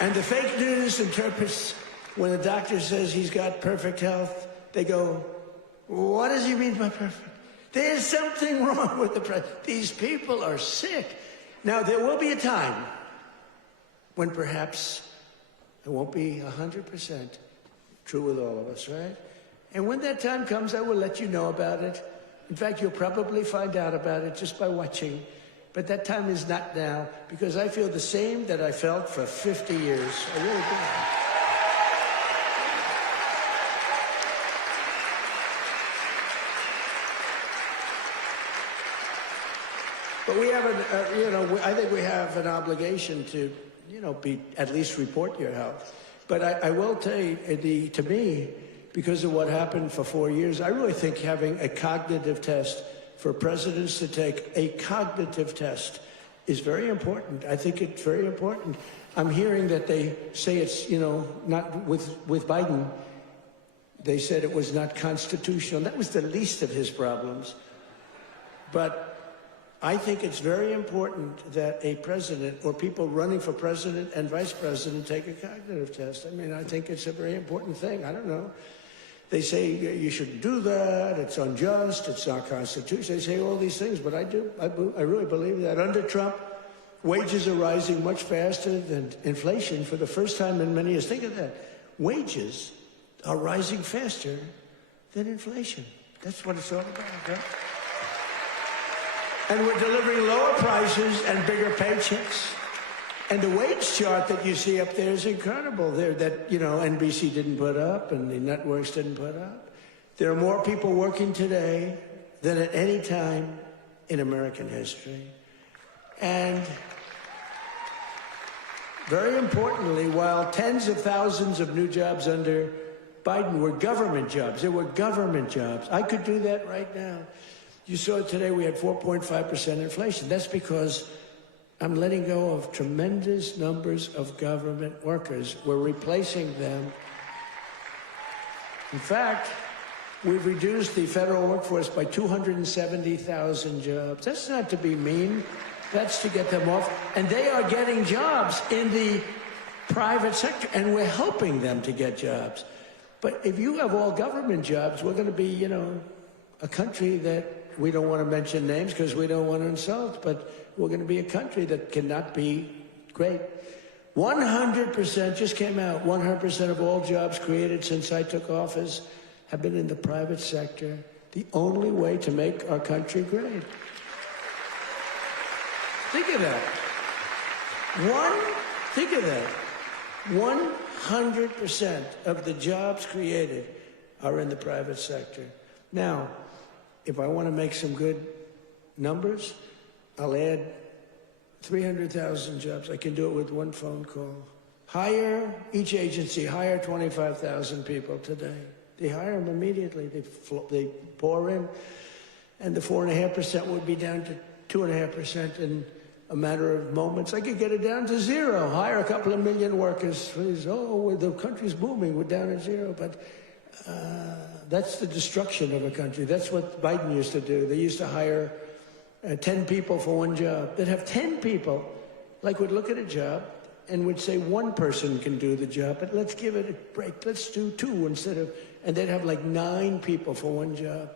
And the fake news interprets when a doctor says he's got perfect health, they go, what does he mean by perfect? There's something wrong with the president. These people are sick. Now, there will be a time when perhaps it won't be 100% true with all of us, right? And when that time comes, I will let you know about it. In fact, you'll probably find out about it just by watching. But that time is not now, because I feel the same that I felt for 50 years. I really do. But we have I think we have an obligation to, at least report your health. But I will tell you, to me, because of what happened for 4 years, I really think having a cognitive test for presidents to take a cognitive test is very important. I think it's very important. I'm hearing that they say it's, not with Biden. They said it was not constitutional. That was the least of his problems. But I think it's very important that a president or people running for president and vice president take a cognitive test. I mean, I think it's a very important thing. I don't know. They say you shouldn't do that, it's unjust, it's not constitutional. They say all these things, but I do. I really believe that. Under Trump, wages are rising much faster than inflation for the first time in many years. Think of that. Wages are rising faster than inflation. That's what it's all about, right? And we're delivering lower prices and bigger paychecks. And the wage chart that you see up there is incredible. That NBC didn't put up and the networks didn't put up. There are more people working today than at any time in American history. And very importantly, while tens of thousands of new jobs under Biden were government jobs, they were government jobs. I could do that right now. You saw today we had 4.5% inflation. That's because I'm letting go of tremendous numbers of government workers. We're replacing them. In fact, we've reduced the federal workforce by 270,000 jobs. That's not to be mean. That's to get them off. And they are getting jobs in the private sector, and we're helping them to get jobs. But if you have all government jobs, we're going to be, a country that we don't want to mention names because we don't want to insult, but we're going to be a country that cannot be great. 100% just came out. 100% of all jobs created since I took office have been in the private sector. The only way to make our country great. Think of that. Think of that. 100% of the jobs created are in the private sector. Now, if I want to make some good numbers, I'll add 300,000 jobs. I can do it with one phone call. Each agency hire 25,000 people today. They hire them immediately. They pour in, and the 4.5% would be down to 2.5% in a matter of moments. I could get it down to zero. Hire a couple of million workers. Please. Oh, the country's booming. We're down at zero. But that's the destruction of a country. That's what Biden used to do. They used to hire 10 people for one job. They'd have 10 people, would look at a job and would say one person can do the job, but let's give it a break. Let's do two instead of, and they'd have 9 people for one job.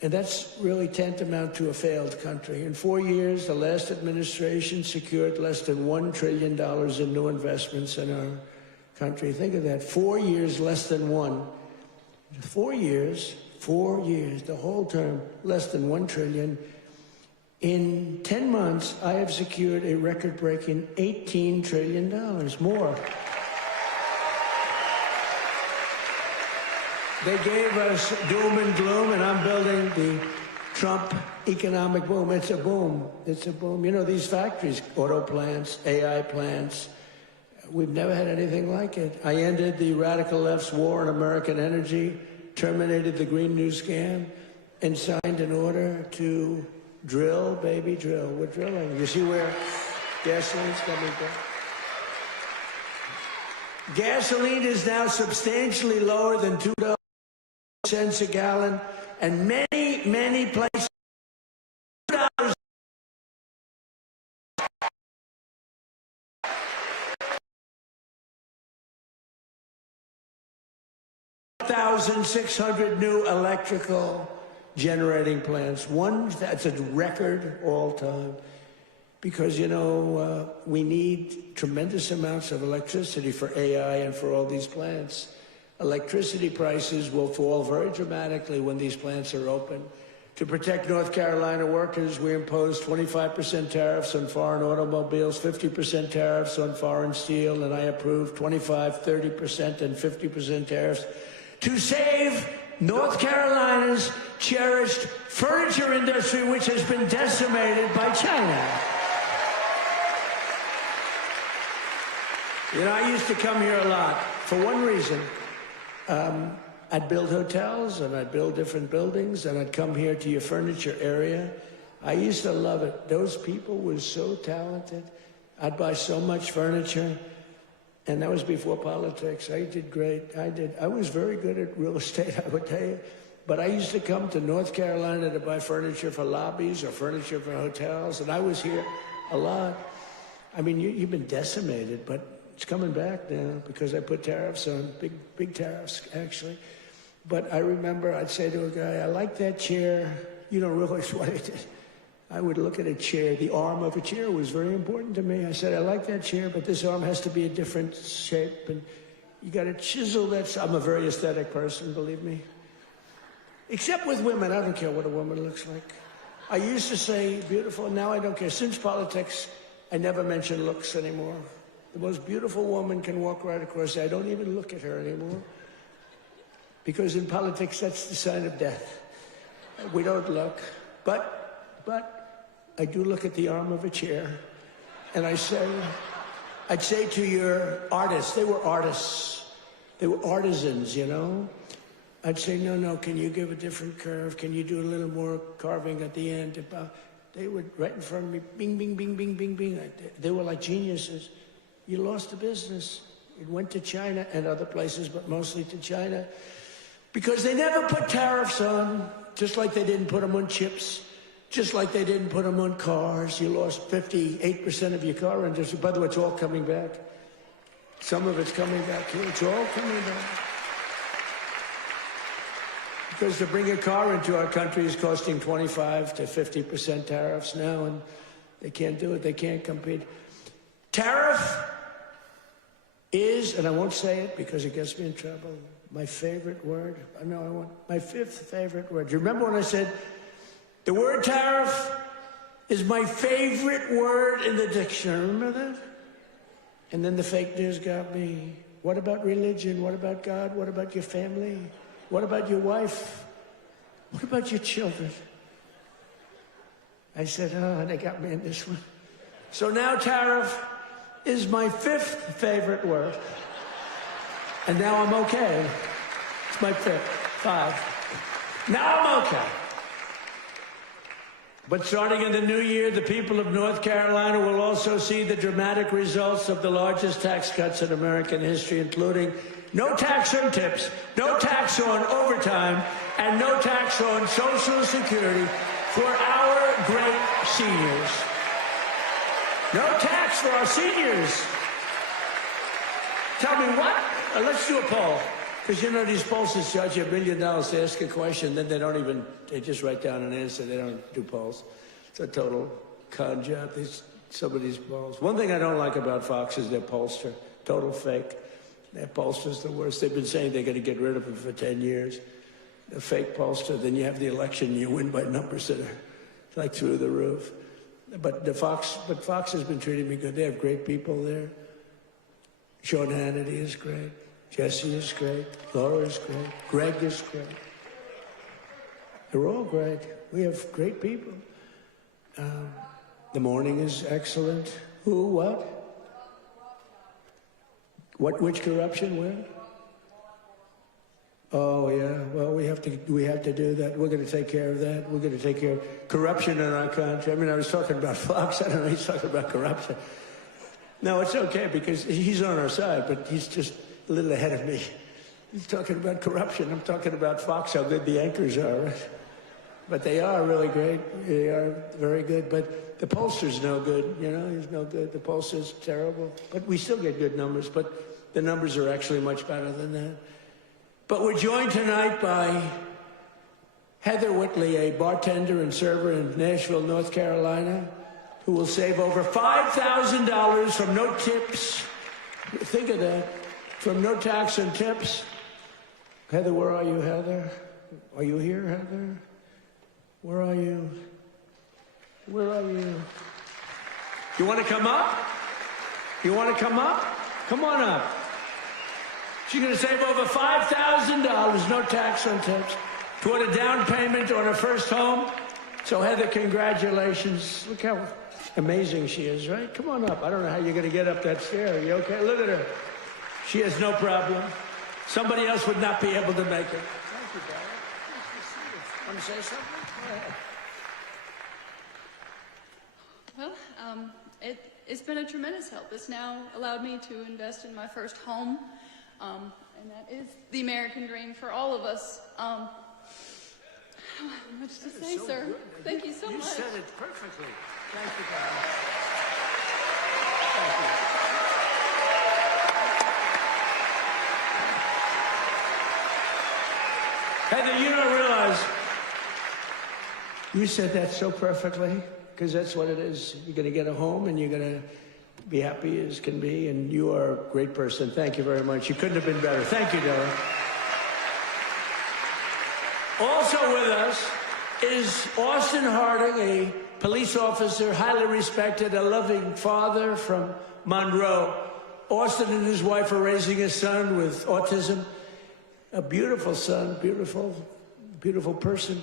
And that's really tantamount to a failed country. In 4 years, the last administration secured less than $1 trillion in new investments in our country. Think of that. 4 years, less than one. 4 years, the whole term, less than $1 trillion. In 10 months, I have secured a record-breaking $18 trillion more. They gave us doom and gloom, and I'm building the Trump economic boom. It's a boom. It's a boom. These factories, auto plants, AI plants, We've never had anything like it. I ended the radical left's war on American energy, terminated the Green New Scam, and signed an order to drill, baby, drill. We're drilling. You see where gasoline's coming from? Gasoline is now substantially lower than $2 a gallon, and many places $2. 1,600 new electrical generating plants. That's a record all time. Because, you know, we need tremendous amounts of electricity for AI and for all these plants. Electricity prices will fall very dramatically when these plants are open. To protect North Carolina workers, we imposed 25% tariffs on foreign automobiles, 50% tariffs on foreign steel, and I approved 25%, 30%, and 50% tariffs to save North Carolina's cherished furniture industry, which has been decimated by China. You know, I used to come here a lot for one reason. I'd build hotels, and I'd build different buildings, and I'd come here to your furniture area. I used to love it. Those people were so talented. I'd buy so much furniture, and that was before politics. I did great. I was very good at real estate, I would tell you. But I used to come to North Carolina to buy furniture for lobbies or furniture for hotels, and I was here a lot. I mean, you've been decimated, but it's coming back now because I put tariffs on, big tariffs, actually. But I remember I'd say to a guy, I like that chair. You don't realize what I did. I would look at a chair. The arm of a chair was very important to me. I said, I like that chair, but this arm has to be a different shape. And you got to chisel that. I'm a very aesthetic person, believe me. Except with women. I don't care what a woman looks like. I used to say beautiful. Now I don't care. Since politics, I never mention looks anymore. The most beautiful woman can walk right across. I don't even look at her anymore. Because in politics, that's the sign of death. We don't look. But I do look at the arm of a chair. And I'd say to your artists, they were artists. They were artisans, you know. I'd say, no, can you give a different curve? Can you do a little more carving at the end? They would, right in front of me, bing, bing, bing, bing, bing, bing. They were like geniuses. You lost the business. It went to China and other places, but mostly to China. Because they never put tariffs on, just like they didn't put them on chips, just like they didn't put them on cars. You lost 58% of your car industry. By the way, it's all coming back. Some of it's coming back here. It's all coming back. Because to bring a car into our country is costing 25 to 50% tariffs now, and they can't do it. They can't compete. Tariff is, and I won't say it because it gets me in trouble, my favorite word. No, I won't. My fifth favorite word. Do you remember when I said the word tariff is my favorite word in the dictionary? Remember that? And then the fake news got me. What about religion? What about God? What about your family? What about your wife? What about your children? I said, oh, they got me in this one. So now tariff is my fifth favorite word. And now I'm okay. It's my fifth. 5. Now I'm okay. But starting in the new year, the people of North Carolina will also see the dramatic results of the largest tax cuts in American history, including no tax on tips, no tax on overtime, and no tax on Social Security for our great seniors. No tax for our seniors. Tell me what? Let's do a poll. Because, you know, these pollsters charge you $1 million to ask a question, then they just write down an answer. They don't do polls. It's a total con job, some of these polls. One thing I don't like about Fox is their pollster. Total fake. Their pollster's the worst. They've been saying they're going to get rid of him for 10 years. A fake pollster, then you have the election, you win by numbers that are like through the roof. But Fox has been treating me good. They have great people there. Sean Hannity is great. Jesse is great. Laura is great. Greg is great. They're all great. We have great people. The morning is excellent. Who, what? Which corruption? Where? Oh yeah. Well, we have to do that. We're going to take care of that. We're going to take care of corruption in our country. I mean, I was talking about Fox. I don't know. He's talking about corruption. No, it's okay because he's on our side, but he's just a little ahead of me. He's talking about corruption. I'm talking about Fox, how good the anchors are. Right? But they are really great. They are very good. But the pollster's no good. You know, he's no good. The pollster's terrible. But we still get good numbers. But the numbers are actually much better than that. But we're joined tonight by Heather Whitley, a bartender and server in Nashville, North Carolina, who will save over $5,000 from no tips. Think of that. From no tax and tips. Heather, where are you, Heather? Are you here, Heather? Where are you? Where are you? You want to come up? You want to come up? Come on up. She's going to save over $5,000, no tax on tips, toward a down payment on her first home. So, Heather, congratulations. Look how amazing she is, right? Come on up. I don't know how you're going to get up that stair. Are you okay? Look at her. She has no problem. Somebody else would not be able to make it. Thank you, Dara. Nice to see you. Want to say something? Go ahead. Well, it's been a tremendous help. It's now allowed me to invest in my first home, and that is the American dream for all of us. I don't have much to say, sir. Thank you so much. You said it perfectly. Thank you, Dara. Thank you. Heather, you don't realize you said that so perfectly, because that's what it is. You're going to get a home, and you're going to be happy as can be, and you are a great person. Thank you very much. You couldn't have been better. Thank you, Dara. Also with us is Austin Harding, a police officer, highly respected, a loving father from Monroe. Austin and his wife are raising a son with autism. A beautiful son, beautiful, beautiful person,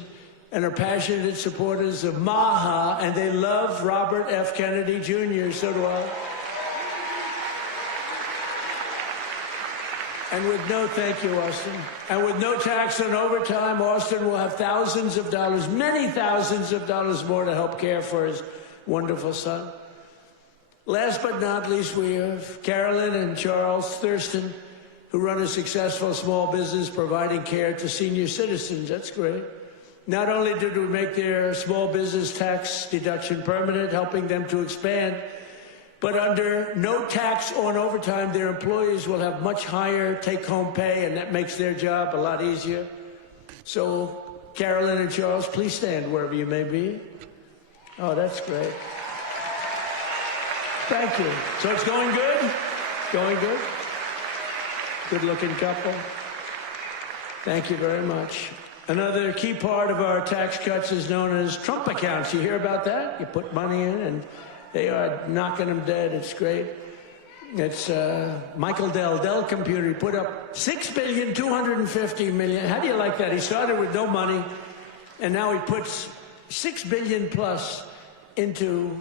and are passionate supporters of MAHA, and they love Robert F. Kennedy Jr., so do I. And with no, thank you, Austin, and with no tax on overtime, Austin will have thousands of dollars, many thousands of dollars more to help care for his wonderful son. Last but not least, we have Carolyn and Charles Thurston, who run a successful small business providing care to senior citizens. That's great. Not only did we make their small business tax deduction permanent, helping them to expand, but under no tax on overtime, their employees will have much higher take-home pay, and that makes their job a lot easier. So, Carolyn and Charles, please stand wherever you may be. Oh, that's great. Thank you. So it's going good? Going good? Good-looking couple. Thank you very much. Another key part of our tax cuts is known as Trump accounts. You hear about that? You put money in, and they are knocking them dead. It's great. It's Michael Dell Computer. He put up $6.25 billion. How do you like that? He started with no money, and now he puts $6 billion plus into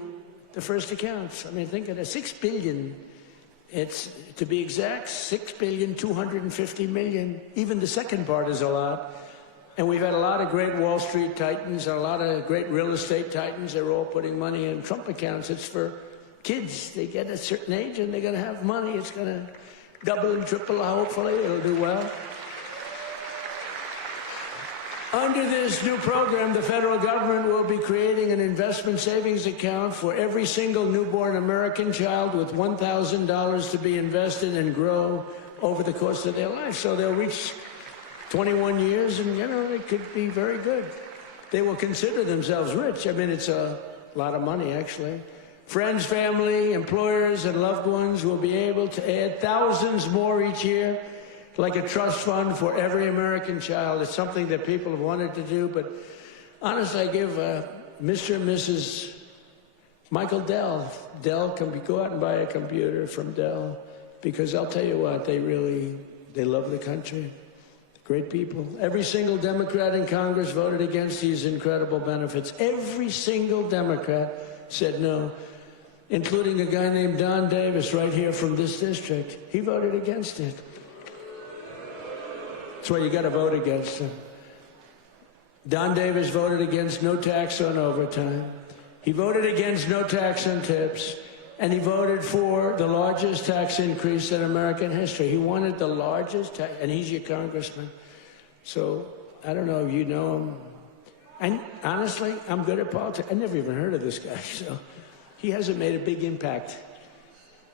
the first accounts. I mean, think of that. $6 billion. It's, to be exact, $6.25 billion. Even the second part is a lot. And we've had a lot of great Wall Street titans and a lot of great real estate titans. They're all putting money in Trump accounts. It's for kids. They get a certain age and they're going to have money. It's going to double and triple, hopefully. It'll do well. Under this new program, the federal government will be creating an investment savings account for every single newborn American child with $1,000 to be invested and grow over the course of their life. So they'll reach 21 years and, you know, it could be very good. They will consider themselves rich. I mean, it's a lot of money, actually. Friends, family, employers, and loved ones will be able to add thousands more each year, like a trust fund for every American child. It's something that people have wanted to do, but honestly, I give Mr. and Mrs. Michael Dell, go out and buy a computer from Dell, because I'll tell you what, they love the country. Great people. Every single Democrat in Congress voted against these incredible benefits. Every single Democrat said no. including a guy named Don Davis right here from this district. He voted against it. That's why you got to vote against him. Don Davis voted against no tax on overtime. He voted against no tax on tips. And he voted for the largest tax increase in American history. He wanted the largest tax, and he's your congressman. So I don't know if you know him. And honestly, I'm good at politics. I never even heard of this guy, so he hasn't made a big impact.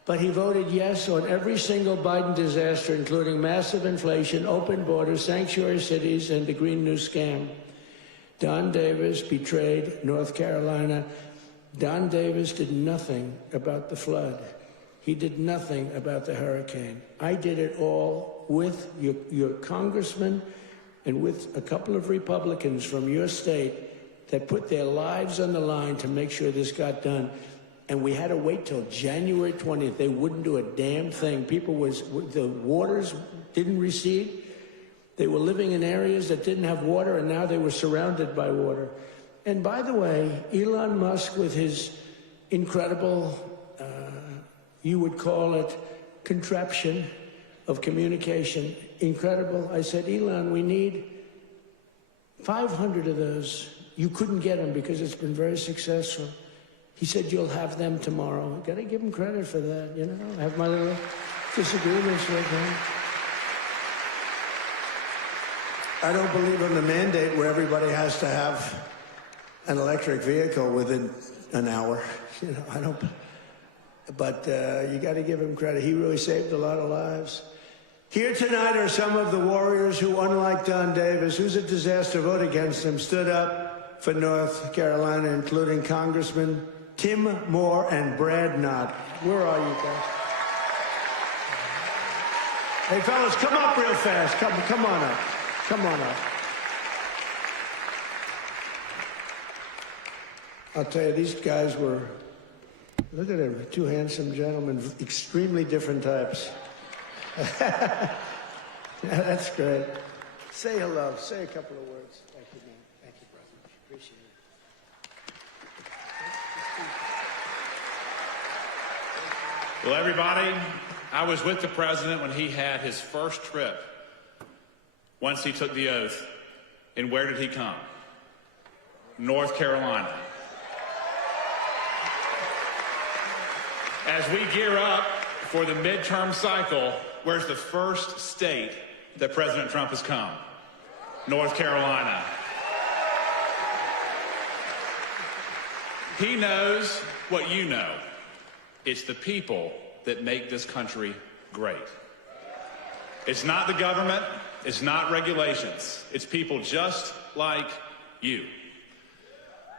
But he voted yes on every single Biden disaster, including massive inflation, open borders, sanctuary cities, and the Green New Scam. Don Davis betrayed North Carolina. Don Davis did nothing about the flood. He did nothing about the hurricane. I did it all with your congressman and with a couple of Republicans from your state that put their lives on the line to make sure this got done. And we had to wait till January 20th. They wouldn't do a damn thing. The waters didn't recede. They were living in areas that didn't have water, and now they were surrounded by water. And by the way, Elon Musk, with his incredible, you would call it contraption of communication, incredible. I said, Elon, we need 500 of those. You couldn't get them because it's been very successful. He said, you'll have them tomorrow. Got to give him credit for that, you know. I have my little disagreements with him. I don't believe in the mandate where everybody has to have an electric vehicle within an hour. You know, I don't. But you got to give him credit. He really saved a lot of lives. Here tonight are some of the warriors who, unlike Don Davis, who's a disaster, vote against him, stood up for North Carolina, including Congressman Tim Moore and Brad Knott. Where are you guys? Hey, fellas, come up real fast. Come on up. Come on up. I'll tell you, these guys were, look at them, two handsome gentlemen, extremely different types. Yeah, that's great. Say hello. Say a couple of words. Thank you, man. Thank you, brother. Appreciate it. Well, everybody, I was with the president when he had his first trip, once he took the oath. And where did he come? North Carolina. As we gear up for the midterm cycle, where's the first state that President Trump has come? North Carolina. He knows what you know. It's the people that make this country great. It's not the government. It's not regulations. It's people just like you.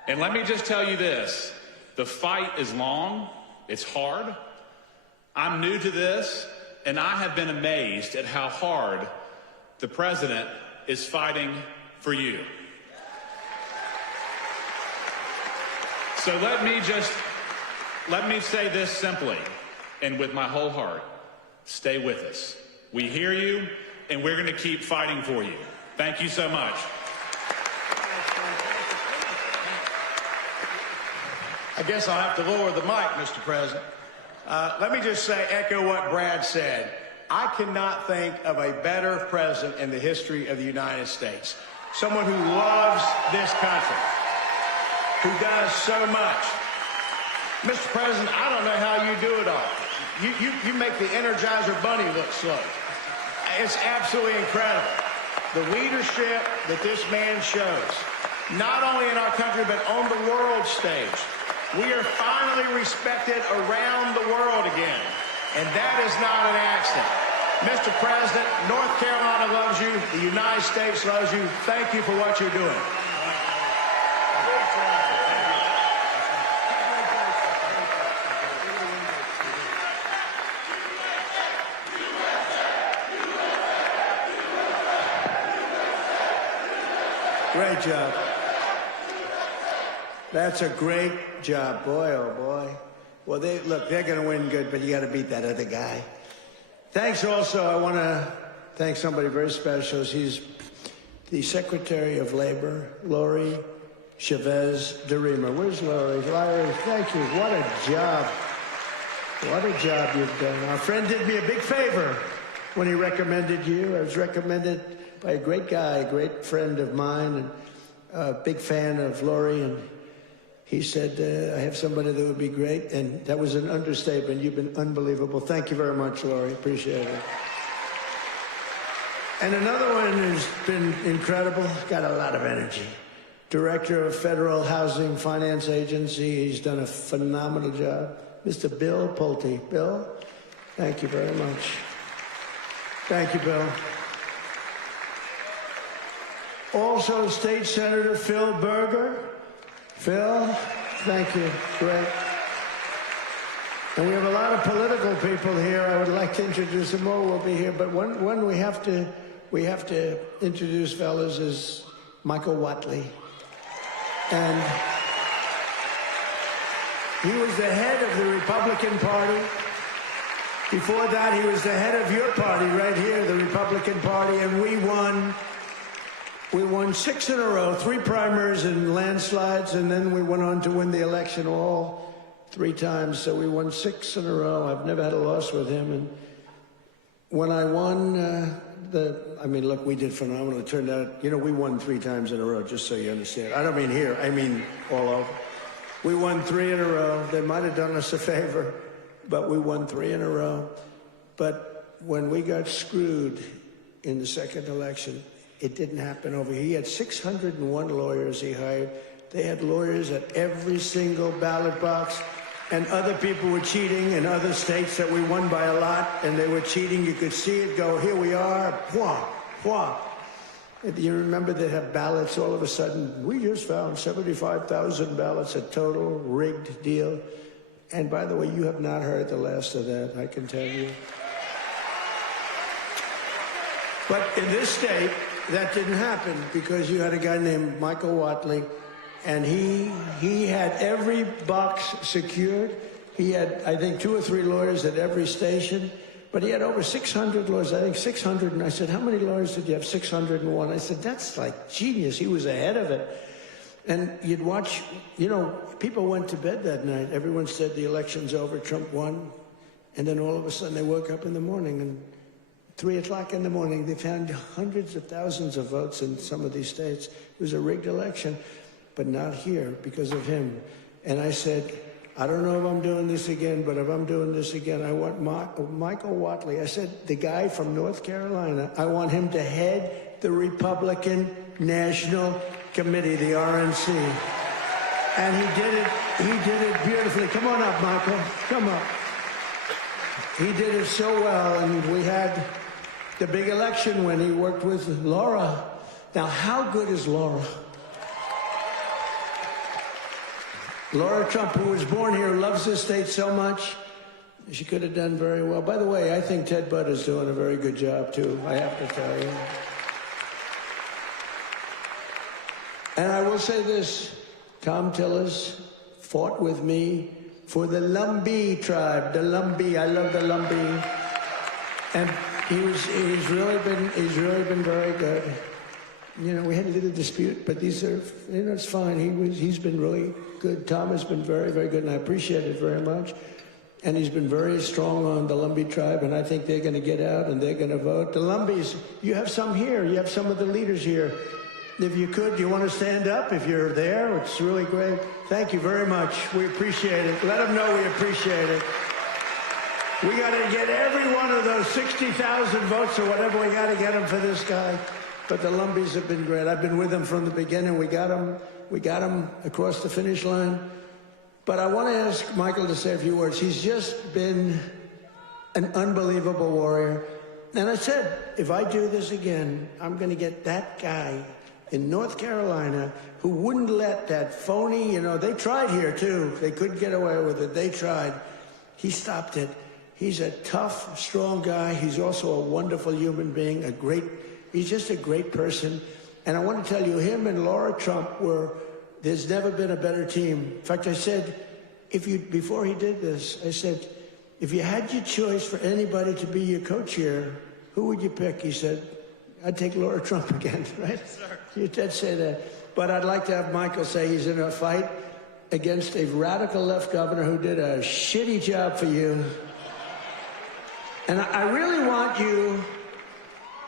And let me just tell you this. The fight is long. It's hard. I'm new to this, and I have been amazed at how hard the president is fighting for you. So let me say this simply and with my whole heart. Stay with us. We hear you, and we're going to keep fighting for you. Thank you so much. I guess I'll have to lower the mic, Mr. President. Let me just echo what Brad said. I cannot think of a better president in the history of the United States. Someone who loves this country, who does so much. Mr. President, I don't know how you do it all. You make the Energizer Bunny look slow. It's absolutely incredible. The leadership that this man shows, not only in our country, but on the world stage. We are finally respected around the world again, and that is not an accident. Mr. President, North Carolina loves you. The United States loves you. Thank you for what you're doing. Great job. That's a great job. Boy, oh boy. Well, they're going to win good, but you got to beat that other guy. Thanks also. I want to thank somebody very special. She's the Secretary of Labor, Lori Chavez DeRima. Where's Laurie? Laurie, thank you. What a job. What a job you've done. Our friend did me a big favor when he recommended you. I was recommended by a great guy, a great friend of mine, and a big fan of Laurie, and he said, I have somebody that would be great, and that was an understatement. You've been unbelievable. Thank you very much, Laurie. Appreciate it. And another one who's been incredible, got a lot of energy. Director of Federal Housing Finance Agency. He's done a phenomenal job. Mr. Bill Pulte. Bill, thank you very much. Thank you, Bill. Also, State Senator Phil Berger. Phil, thank you. Great. And we have a lot of political people here. I would like to introduce them more. Will be here, but one we have to introduce, fellas, is Michael Whatley. And he was the head of the Republican Party. Before that, he was the head of your party right here, the Republican Party, and we won 6 in a row, 3 primaries and landslides, and then we went on to win the election all 3 times. So we won 6 in a row. I've never had a loss with him. And when I won look, we did phenomenal. It turned out, we won 3 times in a row, just so you understand. I don't mean here, I mean all over. We won 3 in a row. They might have done us a favor, but we won 3 in a row. But when we got screwed in the second election, it didn't happen over here. He had 601 lawyers he hired. They had lawyers at every single ballot box. And other people were cheating in other states that we won by a lot, and they were cheating. You could see it go, here we are, wah, wah. And you remember they have ballots all of a sudden. We just found 75,000 ballots, a total rigged deal. And by the way, you have not heard the last of that, I can tell you. But in this state, that didn't happen because you had a guy named Michael Whatley, and he had every box secured. He had, I think, 2 or 3 lawyers at every station, but he had over 600 lawyers, I think 600. And I said, how many lawyers did you have? 601. I said, that's like genius. He was ahead of it. And you'd watch, people went to bed that night. Everyone said the election's over, Trump won. And then all of a sudden they woke up in the morning, and 3 o'clock in the morning, they found hundreds of thousands of votes in some of these states. It was a rigged election, but not here because of him. And I said, I don't know if I'm doing this again, but if I'm doing this again, I want Michael Whatley. I said, the guy from North Carolina, I want him to head the Republican National Committee, the RNC. And he did it beautifully. Come on up, Michael, come up. He did it so well, and we had the big election when he worked with Laura. Now, how good is Laura? Laura Trump, who was born here, loves this state so much. She could have done very well. By the way, I think Ted Budd is doing a very good job, too, I have to tell you. And I will say this, Tom Tillis fought with me for the Lumbee tribe, the Lumbee. I love the Lumbee. And he's really been very good. We had a little dispute, but these are, it's fine. He's been really good. Tom has been very, very good, and I appreciate it very much. And he's been very strong on the Lumbee tribe, and I think they're going to get out and they're going to vote. The Lumbees, you have some here. You have some of the leaders here. If you could, do you want to stand up? If you're there, it's really great. Thank you very much. We appreciate it. Let them know we appreciate it. We got to get every one of those 60,000 votes or whatever. We got to get them for this guy. But the Lumbees have been great. I've been with them from the beginning. We got them across the finish line. But I want to ask Michael to say a few words. He's just been an unbelievable warrior. And I said, if I do this again, I'm going to get that guy in North Carolina who wouldn't let that phony, they tried here too. They couldn't get away with it. They tried. He stopped it. He's a tough, strong guy. He's also a wonderful human being, he's just a great person. And I want to tell you, him and Laura Trump there's never been a better team. In fact, I said, before he did this, I said, if you had your choice for anybody to be your co-chair, who would you pick? He said, I'd take Laura Trump again, right? Yes, sir. You did say that. But I'd like to have Michael say he's in a fight against a radical left governor who did a shitty job for you. And I really want you,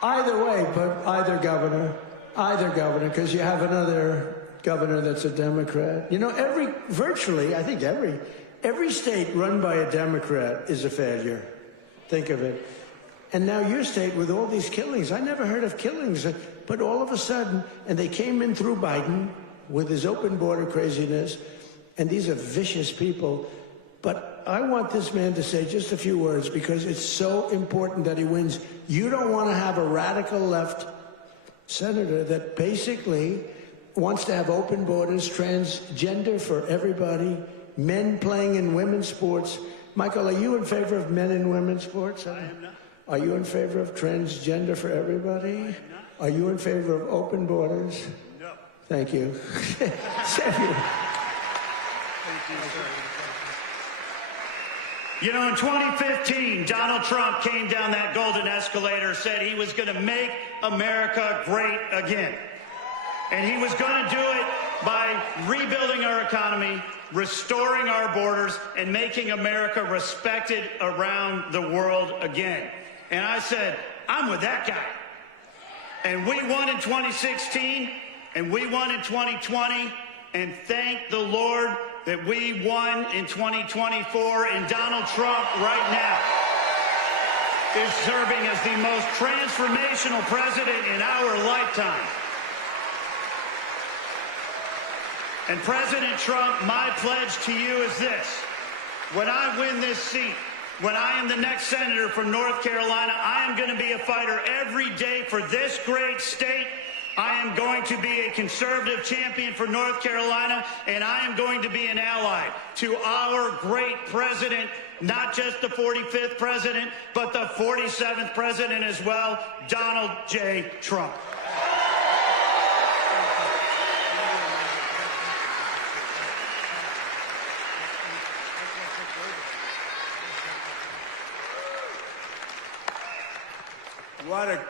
either way, but either governor, because you have another governor that's a Democrat. You know, virtually, I think every state run by a Democrat is a failure. Think of it. And now your state with all these killings, I never heard of killings, but all of a sudden, and they came in through Biden with his open border craziness, and these are vicious people. But I want this man to say just a few words because it's so important that he wins. You don't want to have a radical left senator that basically wants to have open borders, transgender for everybody, men playing in women's sports. Michael, are you in favor of men in women's sports? I am not. Are you in favor of transgender for everybody? I am not. Are you in favor of open borders? No. Thank you. Thank you, sir. You know, in 2015, Donald Trump came down that golden escalator, said he was going to make America great again. And he was going to do it by rebuilding our economy, restoring our borders, and making America respected around the world again. And I said, I'm with that guy. And we won in 2016, and we won in 2020, and thank the Lord that we won in 2024, and Donald Trump right now is serving as the most transformational president in our lifetime. And President Trump, my pledge to you is this. When I win this seat, when I am the next senator from North Carolina, I am going to be a fighter every day for this great state. I am going to be a conservative champion for North Carolina, and I am going to be an ally to our great president, not just the 45th president, but the 47th president as well, Donald J. Trump.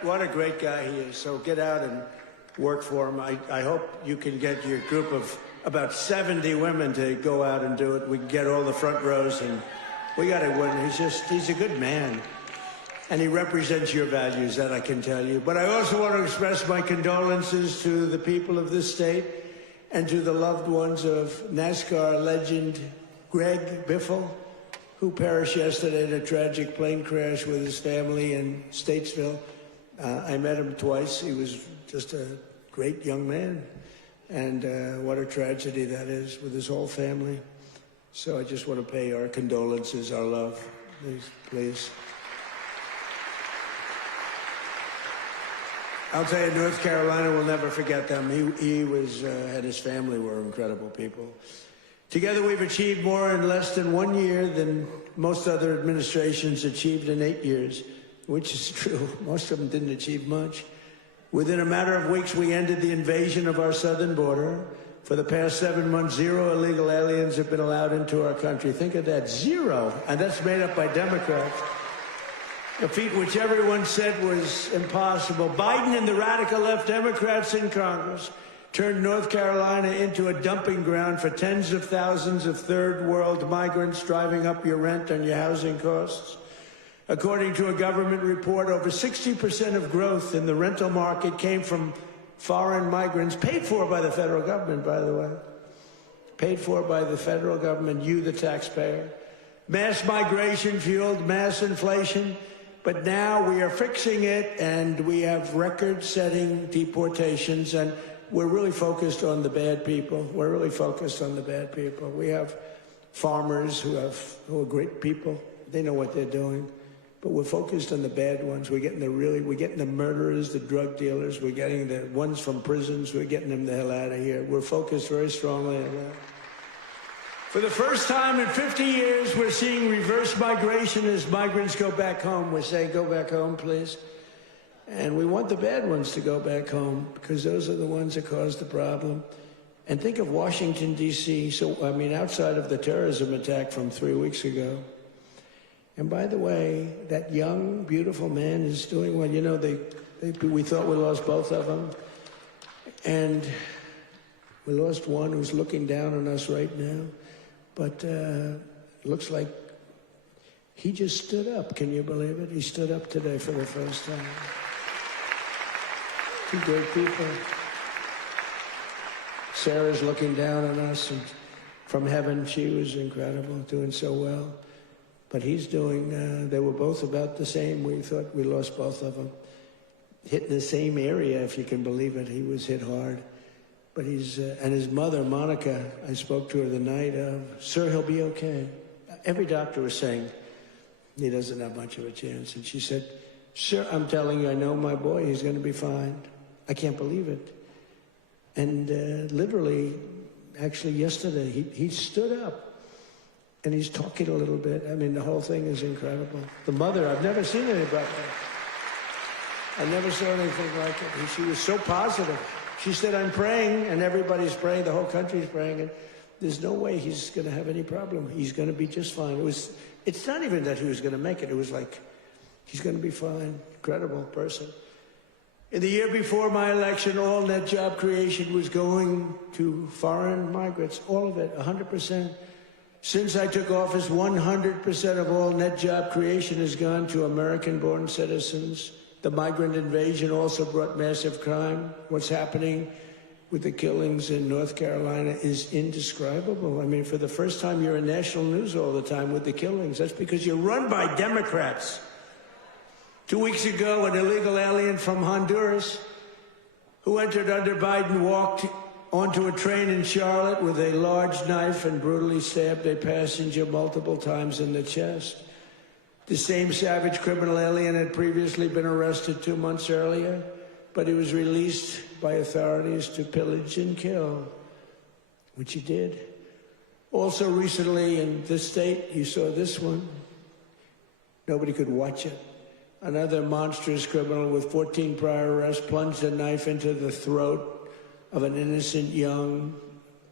What a great guy he is. So get out and work for him. I hope you can get your group of about 70 women to go out and do it. We can get all the front rows, and we got to win. He's a good man. And he represents your values, that I can tell you. But I also want to express my condolences to the people of this state and to the loved ones of NASCAR legend Greg Biffle, who perished yesterday in a tragic plane crash with his family in Statesville. I met him twice. He was just a great young man. And what a tragedy that is with his whole family. So I just want to pay our condolences, our love. Please. I'll tell you, North Carolina will never forget them. He and his family were incredible people. Together, we've achieved more in less than 1 year than most other administrations achieved in 8 years, which is true. Most of them didn't achieve much. Within a matter of weeks, we ended the invasion of our southern border. For the past 7 months, 0 illegal aliens have been allowed into our country. Think of that, 0. And that's made up by Democrats. A feat which everyone said was impossible. Biden and the radical left Democrats in Congress turned North Carolina into a dumping ground for tens of thousands of third world migrants, driving up your rent and your housing costs. According to a government report, over 60% of growth in the rental market came from foreign migrants, paid for by the federal government, by the way. Paid for by the federal government, you, the taxpayer. Mass migration fueled mass inflation. But now we are fixing it, and we have record-setting deportations, and we're really focused on the bad people. We're really focused on the bad people. We have farmers who are great people. They know what they're doing. But we're focused on the bad ones. We're getting the murderers, the drug dealers. We're getting the ones from prisons. We're getting them the hell out of here. We're focused very strongly on that. For the first time in 50 years, we're seeing reverse migration as migrants go back home. We're saying, go back home, please. And we want the bad ones to go back home because those are the ones that caused the problem. And think of Washington, D.C. Outside of the terrorism attack from 3 weeks ago. And by the way, that young, beautiful man is doing well. You know, we thought we lost both of them. And We lost one who's looking down on us right now, but looks like he just stood up. Can you believe it? He stood up today for the first time. Two great people. Sarah's looking down on us, and from heaven, she was incredible, doing so well. But he's doing, they were both about the same. We thought we lost both of them. Hit in the same area, if you can believe it. He was hit hard. But he's, and his mother, Monica, I spoke to her the night of, sir, he'll be okay. Every doctor was saying, he doesn't have much of a chance. And she said, sir, I'm telling you, I know my boy, he's going to be fine. I can't believe it. And literally, actually yesterday, he stood up and he's talking a little bit. I mean, the whole thing is incredible. The mother, I've never seen anybody like that. I never saw anything like it. She was so positive. She said, I'm praying, and everybody's praying, the whole country's praying, and there's no way he's going to have any problem. He's going to be just fine. It's not even that he was going to make it. It was like, he's going to be fine. Incredible person. In the year before my election, all net job creation was going to foreign migrants, all of it, 100%. Since I took office, 100% of all net job creation has gone to American-born citizens. The migrant invasion also brought massive crime. What's happening with the killings in North Carolina is indescribable. I mean, for the first time, you're in national news all the time with the killings. That's because you're run by Democrats. 2 weeks ago, an illegal alien from Honduras who entered under Biden walked onto a train in Charlotte with a large knife and brutally stabbed a passenger multiple times in the chest. The same savage criminal alien had previously been arrested 2 months earlier, but he was released by authorities to pillage and kill, which he did. Also recently in this state, you saw this one. Nobody could watch it. Another monstrous criminal with 14 prior arrests plunged a knife into the throat of an innocent young,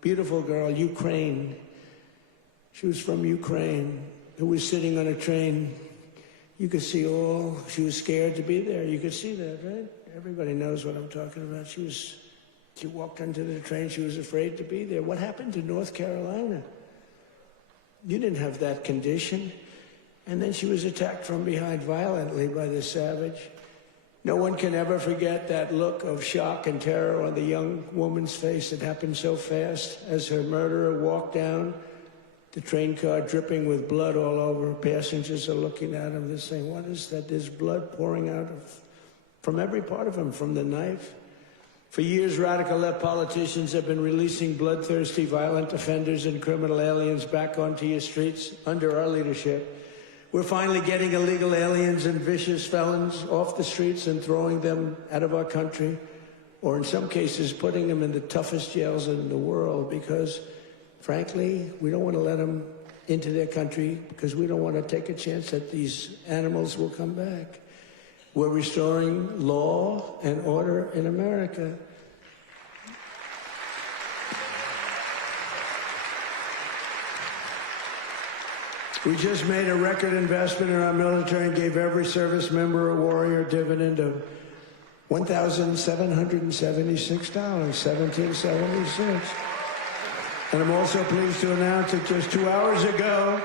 beautiful girl, Ukraine. She was from Ukraine, who was sitting on a train. You could see she was scared to be there. You could see that, right? Everybody knows what I'm talking about. She walked onto the train. She was afraid to be there. What happened to North Carolina? You didn't have that condition. And then she was attacked from behind violently by this savage. No one can ever forget that look of shock and terror on the young woman's face. It happened so fast as her murderer walked down the train car, dripping with blood all over. Passengers are looking at him. They're saying, what is that? There's blood pouring out from every part of him, from the knife. For years, radical left politicians have been releasing bloodthirsty, violent offenders and criminal aliens back onto your streets under our leadership. We're finally getting illegal aliens and vicious felons off the streets and throwing them out of our country, or in some cases, putting them in the toughest jails in the world because, frankly, we don't want to let them into their country because we don't want to take a chance that these animals will come back. We're restoring law and order in America. We just made a record investment in our military and gave every service member a warrior dividend of $1,776, 1776. And I'm also pleased to announce that just 2 hours ago,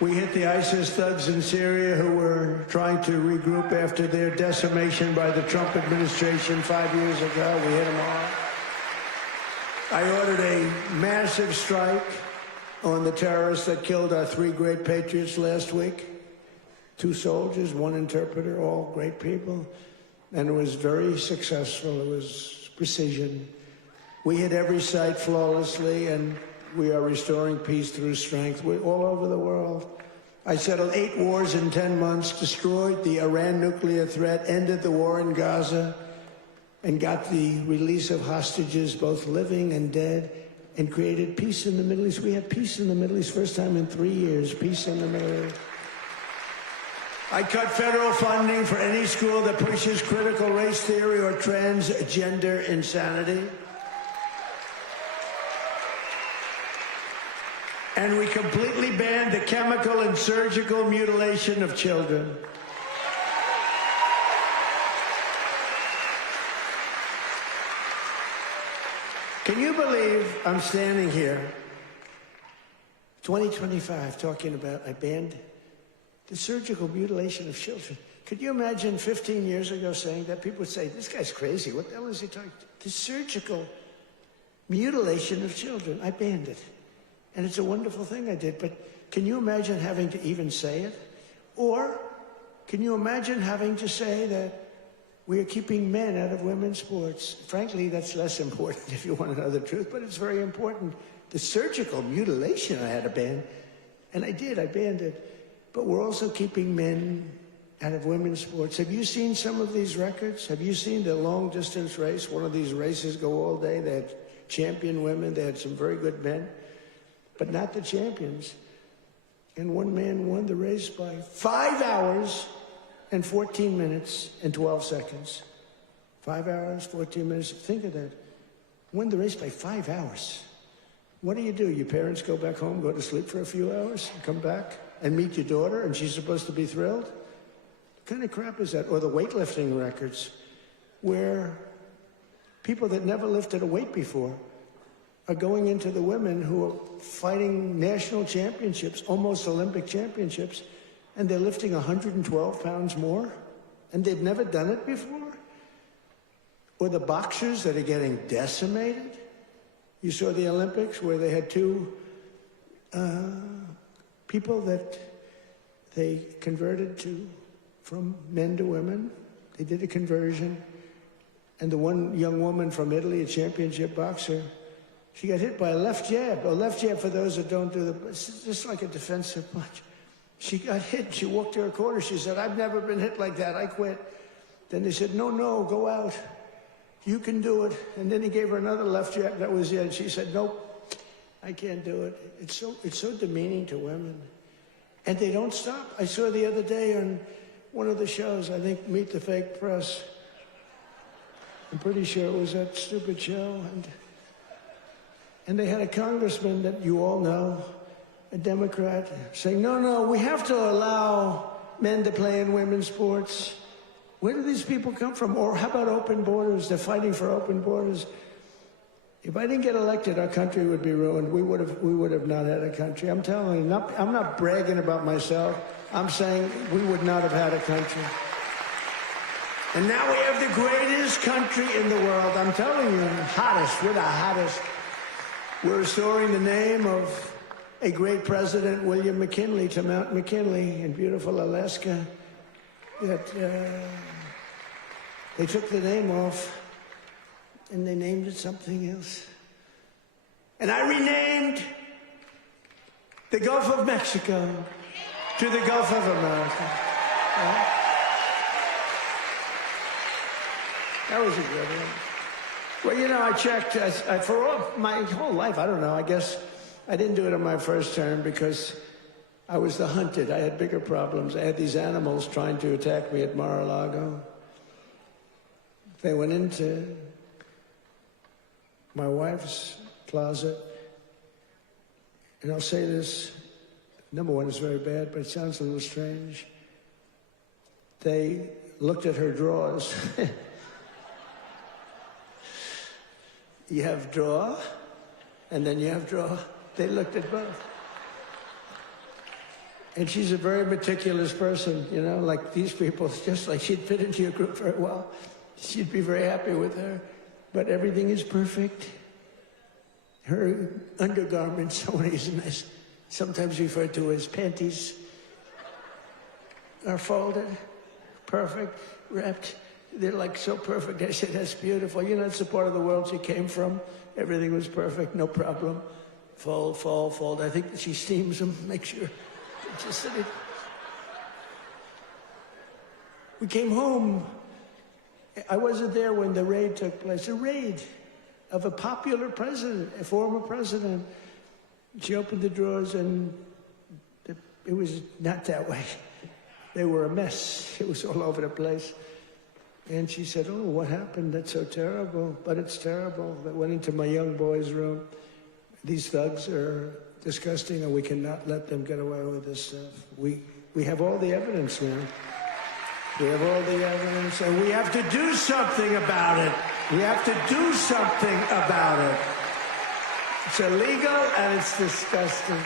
we hit the ISIS thugs in Syria who were trying to regroup after their decimation by the Trump administration 5 years ago. We hit them all. I ordered a massive strike on the terrorists that killed our 3 great patriots last week. 2 soldiers, 1 interpreter, all great people. And it was very successful. It was precision. We hit every site flawlessly, and we are restoring peace through strength. We're all over the world. I settled 8 wars in 10 months, destroyed the Iran nuclear threat, ended the war in Gaza, and got the release of hostages, both living and dead, and created peace in the Middle East. We had peace in the Middle East, first time in 3 years, peace in the Middle East. I cut federal funding for any school that pushes critical race theory or transgender insanity. And we completely banned the chemical and surgical mutilation of children. Can you believe I'm standing here, 2025, talking about I banned the surgical mutilation of children? Could you imagine 15 years ago saying that? People would say, this guy's crazy. What the hell is he talking about? The surgical mutilation of children. I banned it. And it's a wonderful thing I did. But can you imagine having to even say it? Or can you imagine having to say that we are keeping men out of women's sports? Frankly, that's less important if you want to know the truth, but it's very important. The surgical mutilation I had to ban, and I did, I banned it. But we're also keeping men out of women's sports. Have you seen some of these records? Have you seen the long distance race? One of these races go all day. They had champion women. They had some very good men, but not the champions. And one man won the race by 5 hours and 14 minutes and 12 seconds. 5 hours, 14 minutes. Think of that. Won the race by 5 hours. What do? Your parents go back home, go to sleep for a few hours, and come back and meet your daughter, and she's supposed to be thrilled? What kind of crap is that? Or the weightlifting records, where people that never lifted a weight before are going into the women who are fighting national championships, almost Olympic championships, and they're lifting 112 pounds more, and they've never done it before? Or the boxers that are getting decimated? You saw the Olympics where they had two people that they converted from men to women. They did a conversion. And the one young woman from Italy, a championship boxer, she got hit by a left jab. A left jab, for those that don't do it's just like a defensive punch. She got hit. She walked to her corner. She said, I've never been hit like that. I quit. Then they said, no, go out. You can do it. And then he gave her another left jab. That was it. And she said, nope, I can't do it. It's so demeaning to women. And they don't stop. I saw the other day on one of the shows, I think Meet the Fake Press. I'm pretty sure it was that stupid show. And they had a congressman that you all know, a Democrat, saying, no, we have to allow men to play in women's sports. Where do these people come from? Or how about open borders? They're fighting for open borders. If I didn't get elected, our country would be ruined. We would have not had a country. I'm telling you, I'm not bragging about myself. I'm saying we would not have had a country. And now we have the greatest country in the world. I'm telling you, hottest. We're the hottest. We're restoring the name of a great president, William McKinley, to Mount McKinley in beautiful Alaska. That they took the name off and they named it something else. And I renamed the Gulf of Mexico to the Gulf of America. Right? That was a good one. Well, I checked for my whole life. I don't know. I guess I didn't do it in my first term because I was the hunted. I had bigger problems. I had these animals trying to attack me at Mar-a-Lago. They went into my wife's closet. And I'll say this. Number one, it's very bad, but it sounds a little strange. They looked at her drawers. You have drawer, and then you have drawer. They looked at both. And she's a very meticulous person, like these people. It's just like she'd fit into your group very well. She'd be very happy with her. But everything is perfect. Her undergarments, I want to use a nice, sometimes referred to as panties, are folded, perfect, wrapped. They're like so perfect. I said, that's beautiful. It's the part of the world she came from. Everything was perfect, no problem. Fold, fold, fold. I think that she steams them, make sure. Just that we came home. I wasn't there when the raid took place. A raid of a popular president, a former president. She opened the drawers and it was not that way. They were a mess. It was all over the place. And she said, oh, what happened? That's so terrible. But it's terrible. That went into my young boy's room. These thugs are disgusting, and we cannot let them get away with this stuff. We have all the evidence now. We have all the evidence, and we have to do something about it. We have to do something about it. It's illegal and it's disgusting.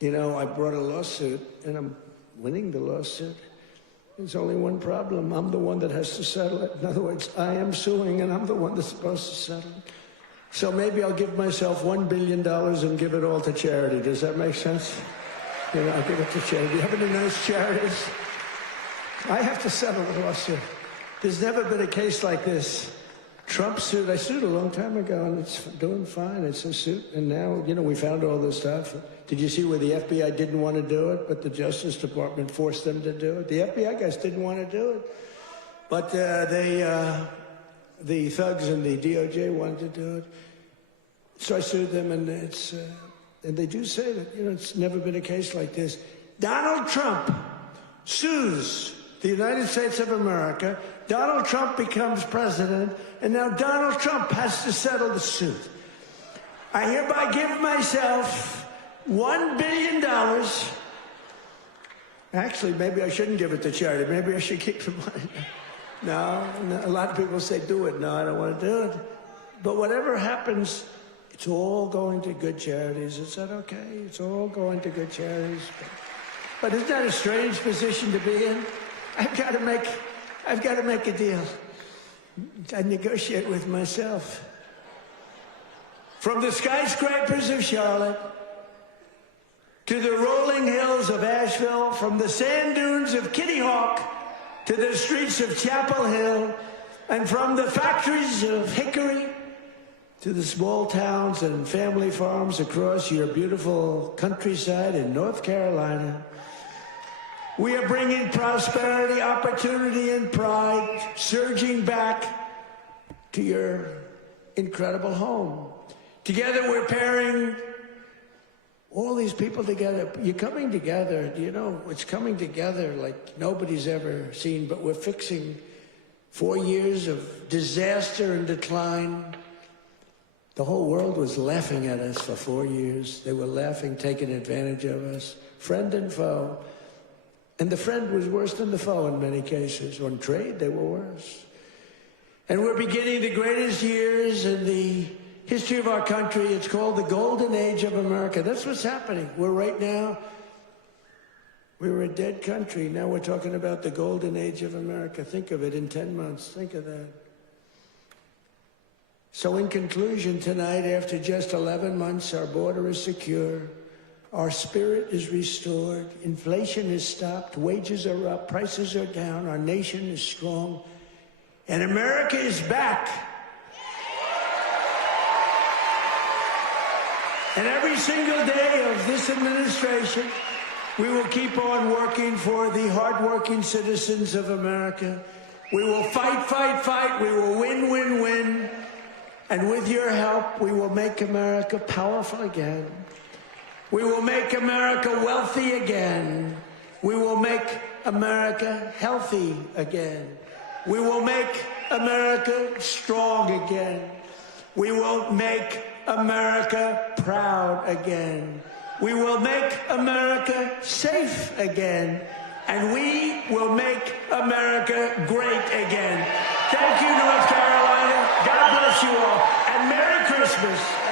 You know, I brought a lawsuit, and I'm winning the lawsuit. There's only one problem. I'm the one that has to settle it. In other words, I am suing, and I'm the one that's supposed to settle it. So maybe I'll give myself $1 billion and give it all to charity. Does that make sense? You know, I'll give it to charity. Do you have any nice charities? I have to settle the lawsuit. There's never been a case like this. Trump sued. I sued a long time ago, and it's doing fine. It's a suit. And now, you know, we found all this stuff. Did you see where the FBI didn't want to do it, but the Justice Department forced them to do it? The FBI guys didn't want to do it. But the thugs and the DOJ wanted to do it. So I sued them, and and they do say that, you know, it's never been a case like this. Donald Trump sues the United States of America. Donald Trump becomes president, and now Donald Trump has to settle the suit. I hereby give myself $1 billion. Actually, maybe I shouldn't give it to charity. Maybe I should keep the money. No, a lot of people say, do it. No, I don't want to do it. But whatever happens, it's all going to good charities. Is that okay? It's all going to good charities. But isn't that a strange position to be in? I've got to make a deal. I negotiate with myself. From the skyscrapers of Charlotte to the rolling hills of Asheville, from the sand dunes of Kitty Hawk to the streets of Chapel Hill, and from the factories of Hickory to the small towns and family farms across your beautiful countryside in North Carolina, we are bringing prosperity, opportunity, and pride surging back to your incredible home. Together, we're pairing all these people together. You're coming together. You know, it's coming together like nobody's ever seen, but we're fixing 4 years of disaster and decline. The whole world was laughing at us for 4 years. They were laughing, taking advantage of us, friend and foe. And the friend was worse than the foe in many cases. On trade, they were worse. And we're beginning the greatest years in the history of our country. It's called the Golden Age of America. That's what's happening. We were a dead country. Now we're talking about the Golden Age of America. Think of it in 10 months. Think of that. So in conclusion, tonight, after just 11 months, our border is secure. Our spirit is restored. Inflation is stopped. Wages are up. Prices are down. Our nation is strong. And America is back. And every single day of this administration, we will keep on working for the hardworking citizens of America. We will fight, fight, fight. We will win, win, win. And with your help, we will make America powerful again. We will make America wealthy again. We will make America healthy again. We will make America strong again. We will make America proud again. We will make America safe again. And we will make America great again. Thank you, North Carolina. God bless you all. And Merry Christmas.